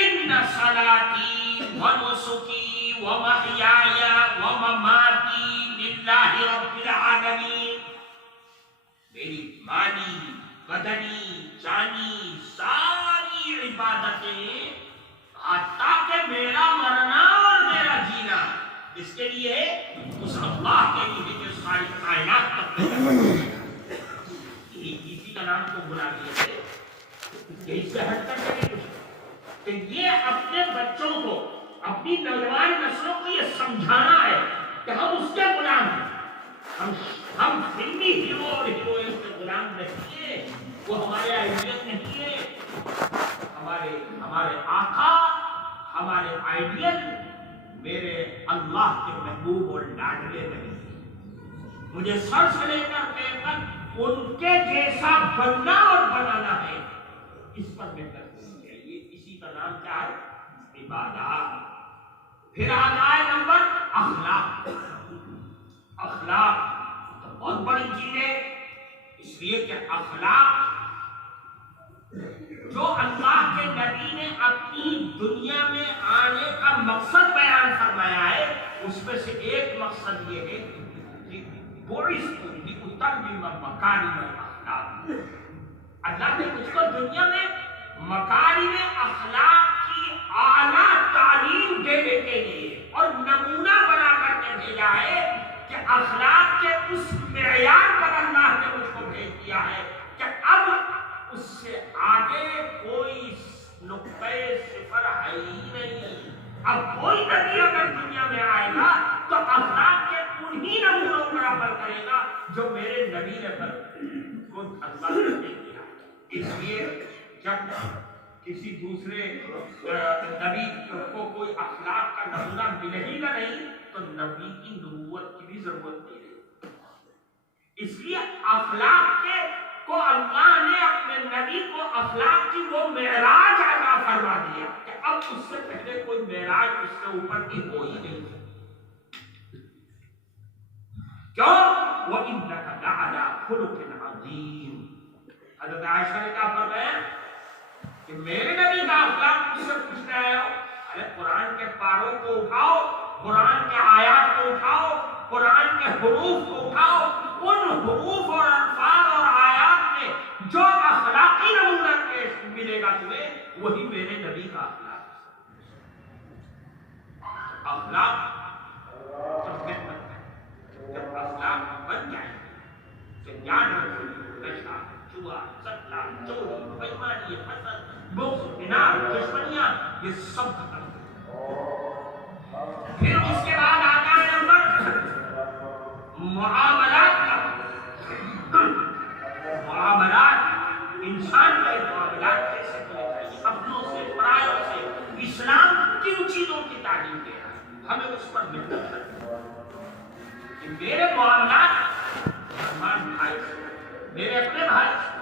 ان صلاتی ونسکی ومحیای ومماتی للہ رب العالمین، میری مانی بدنی جانی ساری عبادتیں تاکہ میرا مرنا اور میرا جینا اس کے لیے ہے، اس اللہ کے لیے جو ساری کائنات تک اسی کا نام کو بلا دیا ہے، یہی سے ہٹ کر کے کچھ کہ یہ اپنے بچوں کو اپنی نوجوان نسلوں کو یہ سمجھانا ہے کہ ہم اس کے غلام ہیں، ہم فلمی ہیرو اور ہیروئن کے غلام نہیں ہیں، وہ ہمارے آئیڈیل نہیں ہے، ہمارے آقا ہمارے آئیڈیل میرے اللہ کے محبوب اور لاڈلے نبی ہیں، مجھے سر سے لے کر پیر تک ان کے جیسا بننا اور بنانا ہے، اس پر محنت کرنی چاہیے، اسی کا نام کیا ہے؟ عبادات۔ پھر آتا ہے نمبر اخلاق۔ اخلاق تو بہت بڑی چیز ہے، اس لیے کہ اخلاق جو اللہ کے نبی نے اپنی دنیا میں آنے کا مقصد بیان فرمایا ہے، اس میں سے ایک مقصد یہ ہے کہ بعثت لأتمم مکارم الاخلاق، اللہ نے مجھ کو دنیا میں مکارم اخلاق کی اعلیٰ تعلیم دینے کے لیے اور نمونہ بنا کر کے بھیجا ہے کہ اخلاق کے اس معیار پر اللہ نے مجھ کو بھیج دیا ہے کہ اب اس سے آگے کوئی نقطۂ صفر ہے ہی نہیں۔ اب کوئی نبی اگر دنیا میں آئے گا تو اخلاق کے انہی نمونوں پر عمل کرے گا جو میرے نبی نے خود اللہ نے دیا۔ اس لیے جب کسی دوسرے نبی کو کوئی اخلاق کا نمونہ ملے ہی گا نہیں تو نبی کی نبوت کی بھی ضرورت نہیں رہی۔ اس لیے اخلاق کے کو اللہ نے اپنے نبی کو اخلاق کی وہ معراج عطا فرما دیا کہ اب اس سے پہلے کوئی معراج اس سے اوپر کی ہو ہی نہیں۔ کیوں؟ وَإِنَّكَ لَعَلَىٰ خُلُقٍ عَظِيمٍ۔ حضرت عائشہ نے کہا فرمایا کہ میرے نبی کا اخلاق مجھ سے پوچھنا ہے، ارے قرآن کے پاروں کو اٹھاؤ، قرآن کے آیات کو اٹھاؤ، قرآن کے حروف کو اٹھاؤ، ان حروف اور الفاظ اور آیات میں جو اخلاقی نمونہ ملے گا تمہیں وہی میرے نبی کا اخلاق۔ اخلاق جب اخلاق بن جائیں تو یاد رکھیے نشہ، جوا، سٹا، چوری، بےایمانی، حسد، بغض، اناد، دشمنیاں، یہ سب ختم۔ پھر اس کے بعد آتا ہے نمبر معاملات کا۔ معاملات انسان کے معاملات کیسے ہونے چاہیے، اپنوں سے، پرایوں سے۔ اسلام کن چیزوں کی تعلیم دے رہا ہے، ہمیں اس پر محنت کرنی ہے کہ میرے معاملات مسلمان بھائی سے، میرے اپنے بھائی سے،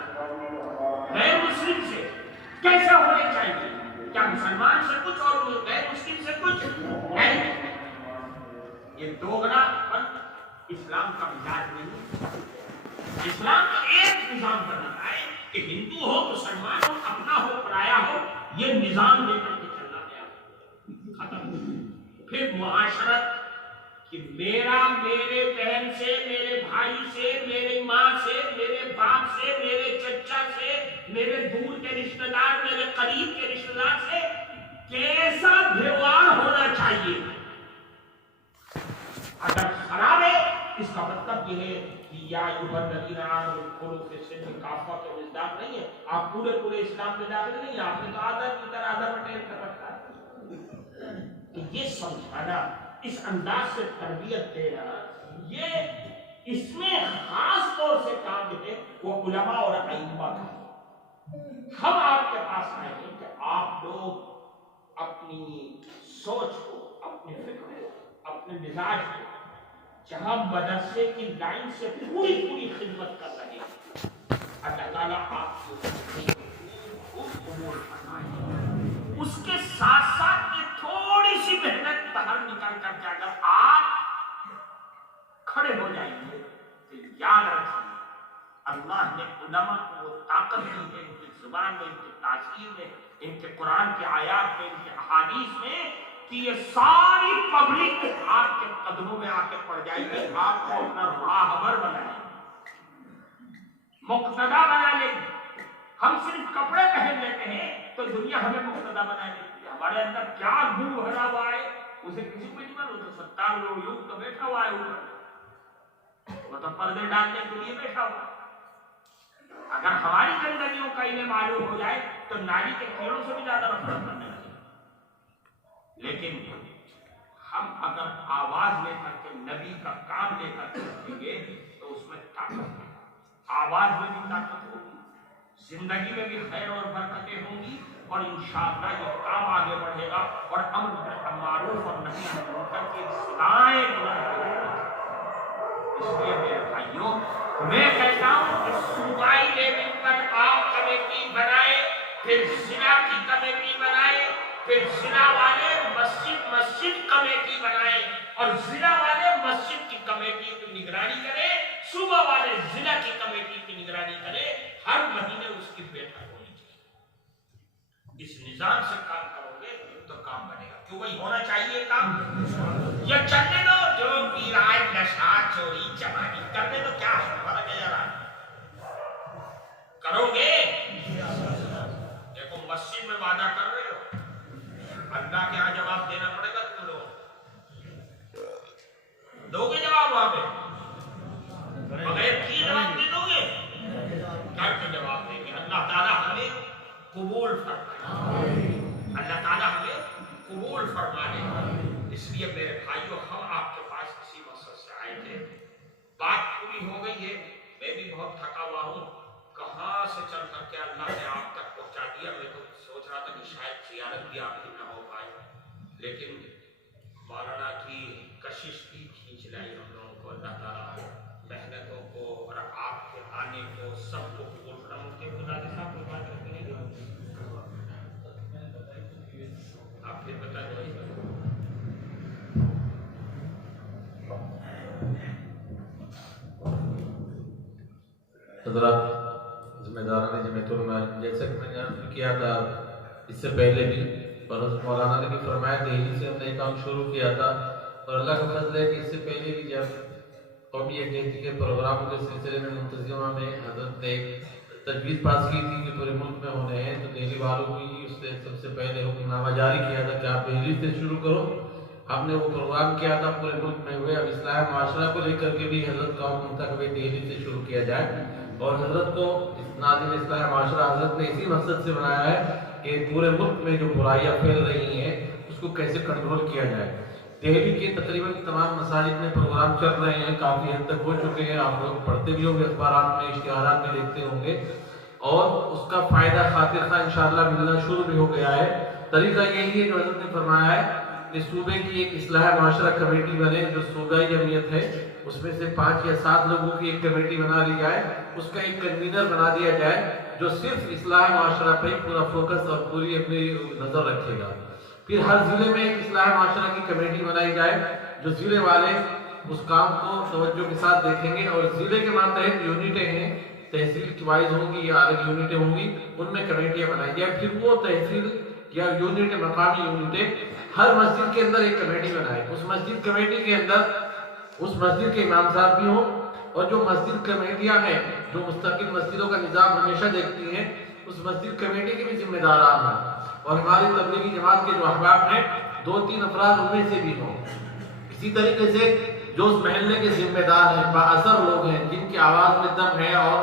غیر مسلم سے کیسے ہونے چاہیے؟ کیا مسلمان سے کچھ اور غیر مسلم سے کچھ نہیں؟ یہ دوگلا پن اسلام کا مزاج نہیں۔ اسلام کا ایک نظام بناتا ہے کہ ہندو ہو، مسلمان ہو، اپنا ہو، پرایا ہو، یہ نظام لے کر کے چلنا ہے، ختم۔ پھر معاشرت کہ میرا میرے بہن سے، میرے بھائی سے، میری ماں سے، میرے باپ سے، میرے چچا سے، میرے دور کے رشتہ دار، میرے قریب کے رشتہ دار سے کیسا ویوہار ہونا چاہیے۔ اگر خراب ہے اس کا مطلب یہ ہے کہ یا ایھا الذین آمنوا ادخلوا فی السلم کافہ کے مصداق نہیں ہے، آپ پورے اسلام میں داخل نہیں ہیں، آپ نے تو آدھا کی طرح آدھا پٹیل کر رکھا ہے۔ تو یہ سمجھانا، اس انداز سے تربیت دینا، یہ اس میں خاص طور سے کام ہے وہ علماء اور ائمہ کا۔ ہم آپ کے پاس آئے ہیں کہ آپ لوگ اپنی سوچ کو، اپنے فکر کو، اپنے مزاج کو جہاں مدرسے کی لائن سے پوری خدمت کر رہے ہیں، اللہ تعالیٰ آپ کو امور فرمائے۔ اس کے ساتھ ساتھ یہ تھوڑی سی محنت باہر نکال کر کے اگر آپ کھڑے ہو جائیں گے تو یاد رکھیے اللہ نے علماء کو وہ طاقت دی ہے ان کی زبان میں، ان کی تاثیر میں، ان کے قرآن کی آیات میں، ان کے احادیث میں، کہ یہ ساری پبلک آپ کے قدموں میں آ کے پڑ جائے گی، آپ کو اپنا راہبر بنائے گی، مقتدی بنا لے گی۔ ہم صرف کپڑے پہن لیتے ہیں تو دنیا ہمیں مقتدی بنا لیتی ہے، ہمارے اندر کیا گڑ بھرا ہوا ہے اسے کسی کو نہیں معلوم۔ تو 70 لوگ یوں تو بیٹھا ہوا ہے اوپر، وہ تو پردے ڈالنے کے لیے بیٹھا ہوا ہے۔ اگر ہماری زندگیوں کا انہیں معلوم ہو جائے تو نالی کے کیڑوں سے بھی زیادہ نفرت کرنے لگے۔ لیکن ہم اگر آواز لے کر کے نبی کا کام لے کر کے رکھیں گے تو اس میں طاقت ہے، آواز میں بھی طاقت ہوگی، زندگی میں بھی خیر اور برکتیں ہوں گی، اور انشاءاللہ یہ کام آگے بڑھے گا اور امر بالمعروف اور نہی عن المنکر کی صدائیں بلند ہوں گی۔ اس لیے میرے بھائیوں، میں کہتا ہوں کہ صوبائی لیول پر آپ کمیٹی بنائے، پھر ضلع کی کمیٹی بنائے، پھر ضلع والے مسجد کمیٹی بنائے، اور ضلع والے مسجد کی کمیٹی کی نگرانی کرے، صوبہ والے ضلع کی کمیٹی کی نگرانی کرے، ہر مہینے اس کی بیٹھک ہونی چاہیے۔ اس نظام سے کام کرو گے تو کام بنے گا، کیوں وہی ہونا چاہیے کام؟ یہ چلنے دو جو پیرائے نشہ چوری چماری کرنے دو، کیا ہے ہمارا کیا جا رہا ہے؟ کرو گے؟ دیکھو مسجد میں وعدہ کر رہے ہو، اللہ کے یہاں جواب دینا پڑے گا تم لوگ، دو گے جواب وہاں پہ؟ بغیر کیے جواب دے دو گے؟ کر کے جواب دیں گے۔ اللہ تعالیٰ ہمیں قبول فرمائے، اللہ تعالیٰ ہمیں قبول فرمائے۔ اس لیے میرے بھائیوں، ہم آپ کے پاس کسی مقصد سے آئے تھے، بات پوری ہو گئی ہے، میں بھی بہت تھکا ہوا ہوں، کہاں سے چل کر کے اللہ نے آپ تک پہنچا دیا۔ میں تو سوچ رہا تھا کہ شاید زیارت بھی آپ کی نہ ہو پائے، لیکن مولانا کی کشش بھی کھینچ لائی ہم لوگوں کو۔ اللہ تعالیٰ محنتوں کو اور آپ کے آنے کو سب کو قبول فرمائے۔ خدا کے ساتھ کوئی بات کرتے ہیں آپ پھر بتا دیں۔ حضرات ذمہ داران جمعیت علماء، جیسا کہ میں نے عرض کیا تھا اس سے پہلے بھی، اور مولانا نے بھی فرمایا دہلی سے ہم نے کام شروع کیا تھا، اور اللہ کا فضل ہے کہ اس سے پہلے بھی جب قومی یکجہتی کے پروگراموں کے سلسلے میں منتظمہ میں حضرت نے تجویز پاس کی تھی کہ پورے ملک میں ہونے ہیں، تو دہلی والوں کی اس سے سب سے پہلے حکم نامہ جاری کیا تھا کہ آپ دہلی سے شروع کرو۔ ہم نے وہ پروگرام کیا تھا، پورے ملک میں ہوئے۔ اب اصلاح معاشرہ کو لے کر کے بھی حضرت کا حکم تھا کہ دہلی سے شروع کیا جائے، اور حضرت کو ناظم اصلاح معاشرہ حضرت نے اسی مقصد سے بنایا ہے کہ پورے ملک میں جو برائیاں پھیل رہی ہیں اس کو کیسے کنٹرول کیا جائے۔ دہلی کے تقریباً تمام مساجد میں پروگرام چل رہے ہیں، کافی حد تک ہو چکے ہیں، آپ لوگ پڑھتے بھی ہوں گے، اخبارات میں اشتہارات میں دیکھتے ہوں گے، اور اس کا فائدہ خاطر خواہ انشاءاللہ ملنا شروع بھی ہو گیا ہے۔ طریقہ یہی ہے جو حضرت نے فرمایا ہے کہ صوبے کی ایک اصلاح معاشرہ کمیٹی بنے، جو صوبائی جمعیت ہے اس میں سے 5 یا 7 لوگوں کی ایک کمیٹی بنا لی جائے، اس کا ایک کنوینر بنا دیا جائے جو صرف اصلاح معاشرہ پہ پورا فوکس اور پوری اپنی نظر رکھے گا۔ پھر ہر ضلع میں ایک اصلاح معاشرہ کی کمیٹی بنائی جائے جو ضلع والے اس کام کو توجہ کے ساتھ دیکھیں گے، اور ضلع کے ماتحت یونٹیں ہیں، تحصیل کی وائز ہوں گی یا الگ یونٹیں ہوں گی، ان میں کمیٹیاں بنائی جائے۔ پھر وہ تحصیل یا یونٹ مقامی یونٹیں ہر مسجد کے اندر ایک کمیٹی بنائے، اس مسجد کمیٹی کے اندر اس مسجد کے امام صاحب بھی ہوں، اور جو مسجد کمیٹیاں ہیں جو مستقل مسجدوں کا نظام ہمیشہ دیکھتی ہیں، اس مسجد کمیٹی کے بھی ذمہ داران ہیں، اور ہماری تبلیغی جماعت کے جو احباب ہیں 2-3 افراد ان میں سے بھی ہوں۔ اسی طریقے سے جو اس محلے کے ذمہ دار ہیں، بااثر لوگ ہیں، جن کی آواز میں دم ہے اور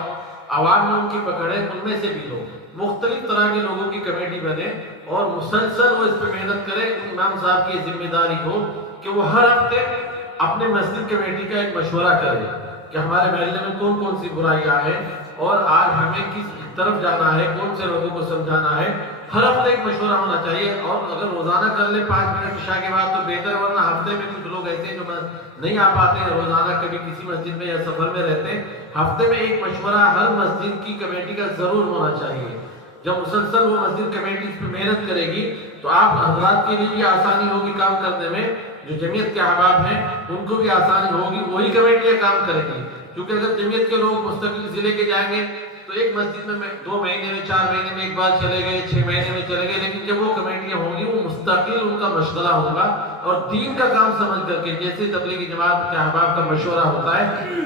عوام میں ان کی پکڑ ہے، ان میں سے بھی لوگ، مختلف طرح کے لوگوں کی کمیٹی بنے اور مسلسل وہ اس پہ محنت کرے۔ امام صاحب کی ذمہ داری ہو کہ وہ ہر ہفتے اپنے مسجد کمیٹی کا ایک مشورہ کرے کہ ہمارے محلے میں کون کون سی برائیاں ہیں اور آج ہمیں کس طرف جانا ہے، کون سے لوگوں کو سمجھانا ہے۔ ہر ہفتے ایک مشورہ ہونا چاہیے، اور اگر روزانہ کر لے 5 منٹ عشاء کے بعد تو بہتر ہے، ورنہ ہفتے میں کچھ لوگ ایسے ہیں جو نہیں آ پاتے ہیں روزانہ، کبھی کسی مسجد میں یا سفر میں رہتے ہیں۔ ہفتے میں ایک مشورہ ہر مسجد کی کمیٹی کا ضرور ہونا چاہیے۔ جب مسلسل وہ مسجد کمیٹی اس پہ محنت کرے گی تو آپ حضرات کے لیے بھی آسانی ہوگی کام کرنے میں، جو جمعیت کے احباب ہیں ان کو بھی آسانی ہوگی، وہی کمیٹیاں کام کریں گی، کیونکہ اگر جمعیت کے لوگ مستقل ضلع کے جائیں گے تو ایک مسجد میں 2 مہینے میں 4 مہینے میں ایک بار چلے گئے 6 مہینے میں چلے گئے، لیکن جب وہ کمیٹیاں ہوں گی وہ مستقل ان کا مشغلہ ہوگا اور دین کا کام سمجھ کر کے، جیسے تبلیغی جماعت کے احباب کا مشورہ ہوتا ہے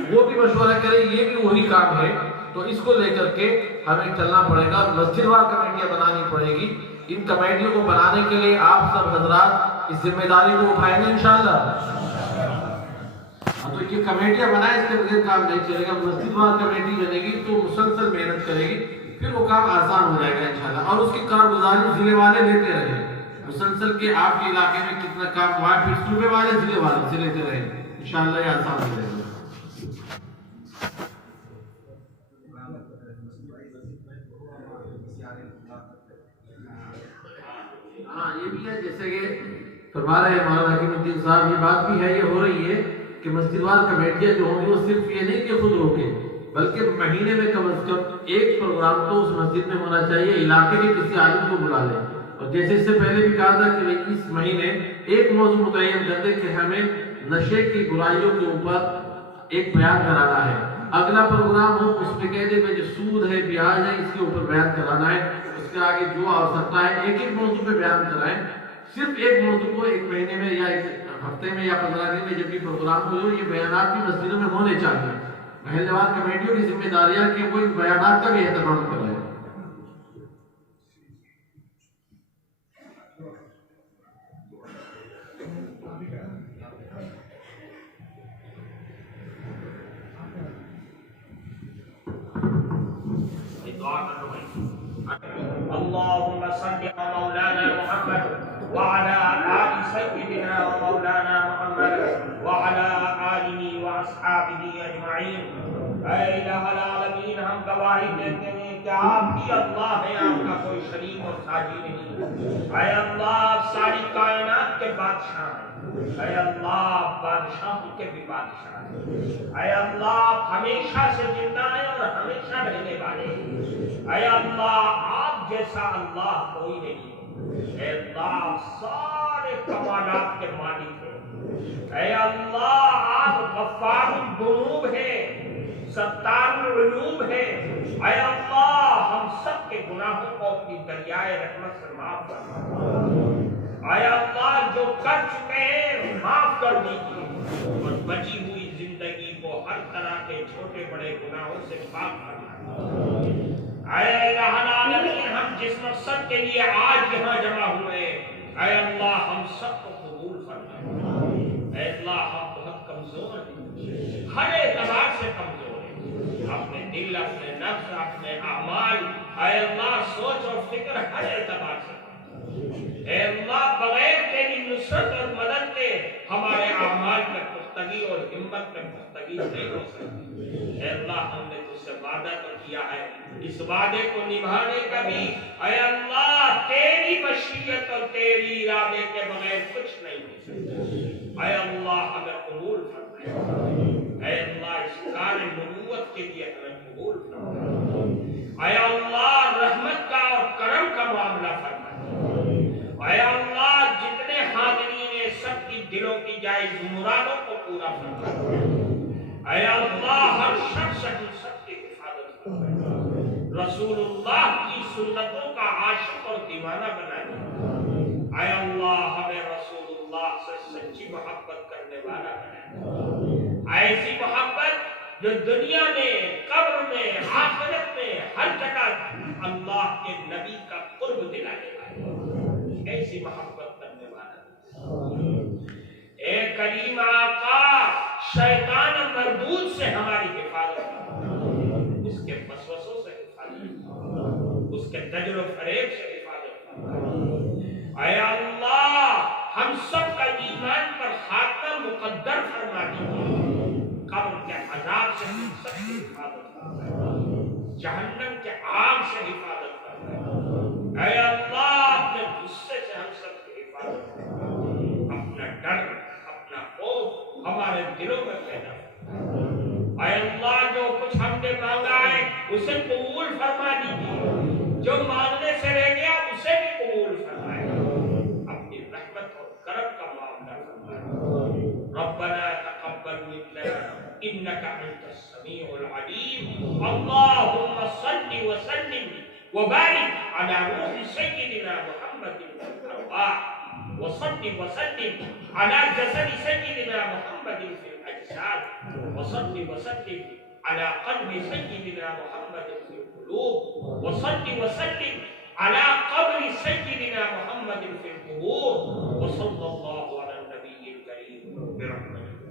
وہ بھی مشورہ کرے، یہ بھی وہی کام ہے، تو اس کو لے کر کے ہمیں چلنا پڑے گا، مسجد وار کمیٹیاں بنانی پڑے گی۔ ان کمیٹیوں کو بنانے کے لیے آپ سب حضرات اس ذمہ داری کو اٹھائیں گے انشاءاللہ۔ تو یہ کمیٹیاں بنائیں، اس کے بغیر کام نہیں چلے گا۔ مسجد وار کمیٹی بنے گی تو مسلسل محنت کرے گی، پھر وہ کام آسان ہو جائے گا انشاءاللہ، اور اس کی کارگزاری ضلع والے لیتے رہے مسلسل کہ آپ کے علاقے میں کتنا کام ہوا ہے، پھر صوبے والے ضلع والے سے لیتے رہے، انشاءاللہ یہ آسان ہو جائے گا۔ ہاں یہ بھی ہے، جیسے کہ فرما رہے ہیں مولانا حکیم الدین صاحب، یہ بات بھی ہے، یہ ہو رہی ہے کہ مسجد وار کمیٹیاں جو ہوں گی وہ صرف یہ نہیں کہ خود روکے، بلکہ مہینے میں کم از کم ایک پروگرام تو اس مسجد میں ہونا چاہیے، علاقے کے کسی عالم کو بلا لیں، اور جیسے اس سے پہلے بھی کہا تھا کہ اس مہینے ایک موضوع متعین کر دیں کہ ہمیں نشے کی برائیوں کے اوپر ایک بیان کرانا ہے، اگلا پروگرام ہو اس میں کہہ دیں کہ جو سود ہے بیاج ہے اس کے اوپر بیان کرانا ہے، اس کے آگے جو آ سکتا ہے ایک ایک موضوع پہ بیان کرائیں، صرف ایک موضوع کو ایک مہینے میں یا ایک ہفتے میں یا 15 دن میں جب بھی پروگرام ہو، یہ بیانات بھی مسجدوں میں ہونے چاہیے۔ محلہ وار کمیٹیوں کی ذمہ داریاں کہ وہ ان بیانات کا بھی اہتمام کریں۔ اللهم صل على مولانا محمد وعلى آل سيدنا ومولانا محمد وعلى آله وأصحابه أجمعين۔ اے الہ العالمین، ہم گواہی دیتے ہیں کہ آپ ہی اللہ ہیں، آپ کا کوئی شریک اور ساجی نہیں۔ اے اللہ، آپ ساری کائنات کے بادشاہ ہیں، اے اللہ بادشاہوں کے بھی بادشاہ ہیں، اے اللہ آپ ہمیشہ سے زندہ ہیں اور ہمیشہ رہنے والے ہیں، اے اللہ آپ جیسا اللہ کوئی نہیں، اے اللہ آپ سارے کمالات کے مالک ہیں، اے اللہ آپ غفار الذنوب ہیں، ستار العیوب ہے، اے اللہ ہم سب کے گناہوں کو اپنی دریائے رحمت سے معاف فرما، اے اللہ جو کر چکے ہیں معاف کر دیجیے، اور بچی ہوئی زندگی کو ہر طرح کے چھوٹے بڑے گناہوں سے پاک فرما۔ اے الہ العالمین، ہم جس مقصد کے لیے آج یہاں جمع ہوئے، اے اللہ ہم سب کو قبول فرما۔ اے اللہ ہم بہت کمزور ہیں، ہر اعتبار سے کمزور، اپنے دل، اپنے نفس، اپنے اعمال، اے اللہ سوچ اور فکر ہر اعتبار سے، اے اللہ بغیر تیری نصرت اور مدد کے ہمارے اعمال میں پختگی اور ہمت میں پختگی نہیں ہو سکتی۔ اے اللہ ہم نے تجھ سے وعدہ تو کیا ہے، اس وعدے کو نبھانے کا بھی اے اللہ تیری مشیت اور تیری ارادے کے بغیر کچھ نہیں ہو سکتا۔ اے اللہ ہمیں قبول فرما، اے اللہ اس کار نبوت کے لیے ہمیں قبول فرما، اے اللہ رحمت کا اور کرم کا معاملہ فرما، اے اللہ جتنے حاضرین ہیں سب کی دلوں کی جائز مرادوں کو پورا فرما، اے اللہ ہر شخص ہم سب کی حفاظت فرما، رسول اللہ کی سنتوں کا عاشق اور دیوانہ بنا دے، اے اللہ ہمیں رسول اللہ سے سچی محبت کرنے والا بنا، ایسی محبت جو دنیا میں، قبر میں، آخرت میں، ہر جگہ اللہ کے نبی کا قرب دلانے والا، ایسی محبت کرنے والا۔ اے کریم آقا، شیطان مردود سے ہماری حفاظت کرنا، اس کے وسوسوں سے حفاظت کرنا، اس کے دجل و فریب سے حفاظت کرنا۔ اے اللہ ہم سب کا ایمان پر خاتمہ مقدر فرما دیجیے، قبر کے عذاب سے ہم سب کی حفاظت فرمائے، جہنم کے آگ سے حفاظت فرمائے، اے اللہ اپنے غصے سے ہم سب کی حفاظت فرمائے، اپنا ڈر، اپنا خوف ہمارے دلوں میں پیدا فرمائے، اے اللہ جو کچھ ہم نے مانگا ہے اسے قبول فرما دیجیے، جو مانگنے سے رہ گیا اسے بھی قبول فرمائے، اپنی رحمت اور کرم کا معاملہ فرمائے۔ ربنا تقبل منا انك انت السميع السميع العليم. اللهم صل وسلم وبارك على روح سيدنا محمد في الأرواح، وصل وسلم على جسد سيدنا محمد في الأجساد، وصل وسلم على قلب سيدنا محمد في القلوب، وصل وسلم على قبر سيدنا محمد في القبور، وصلى الله على النبي الكريم برحمته.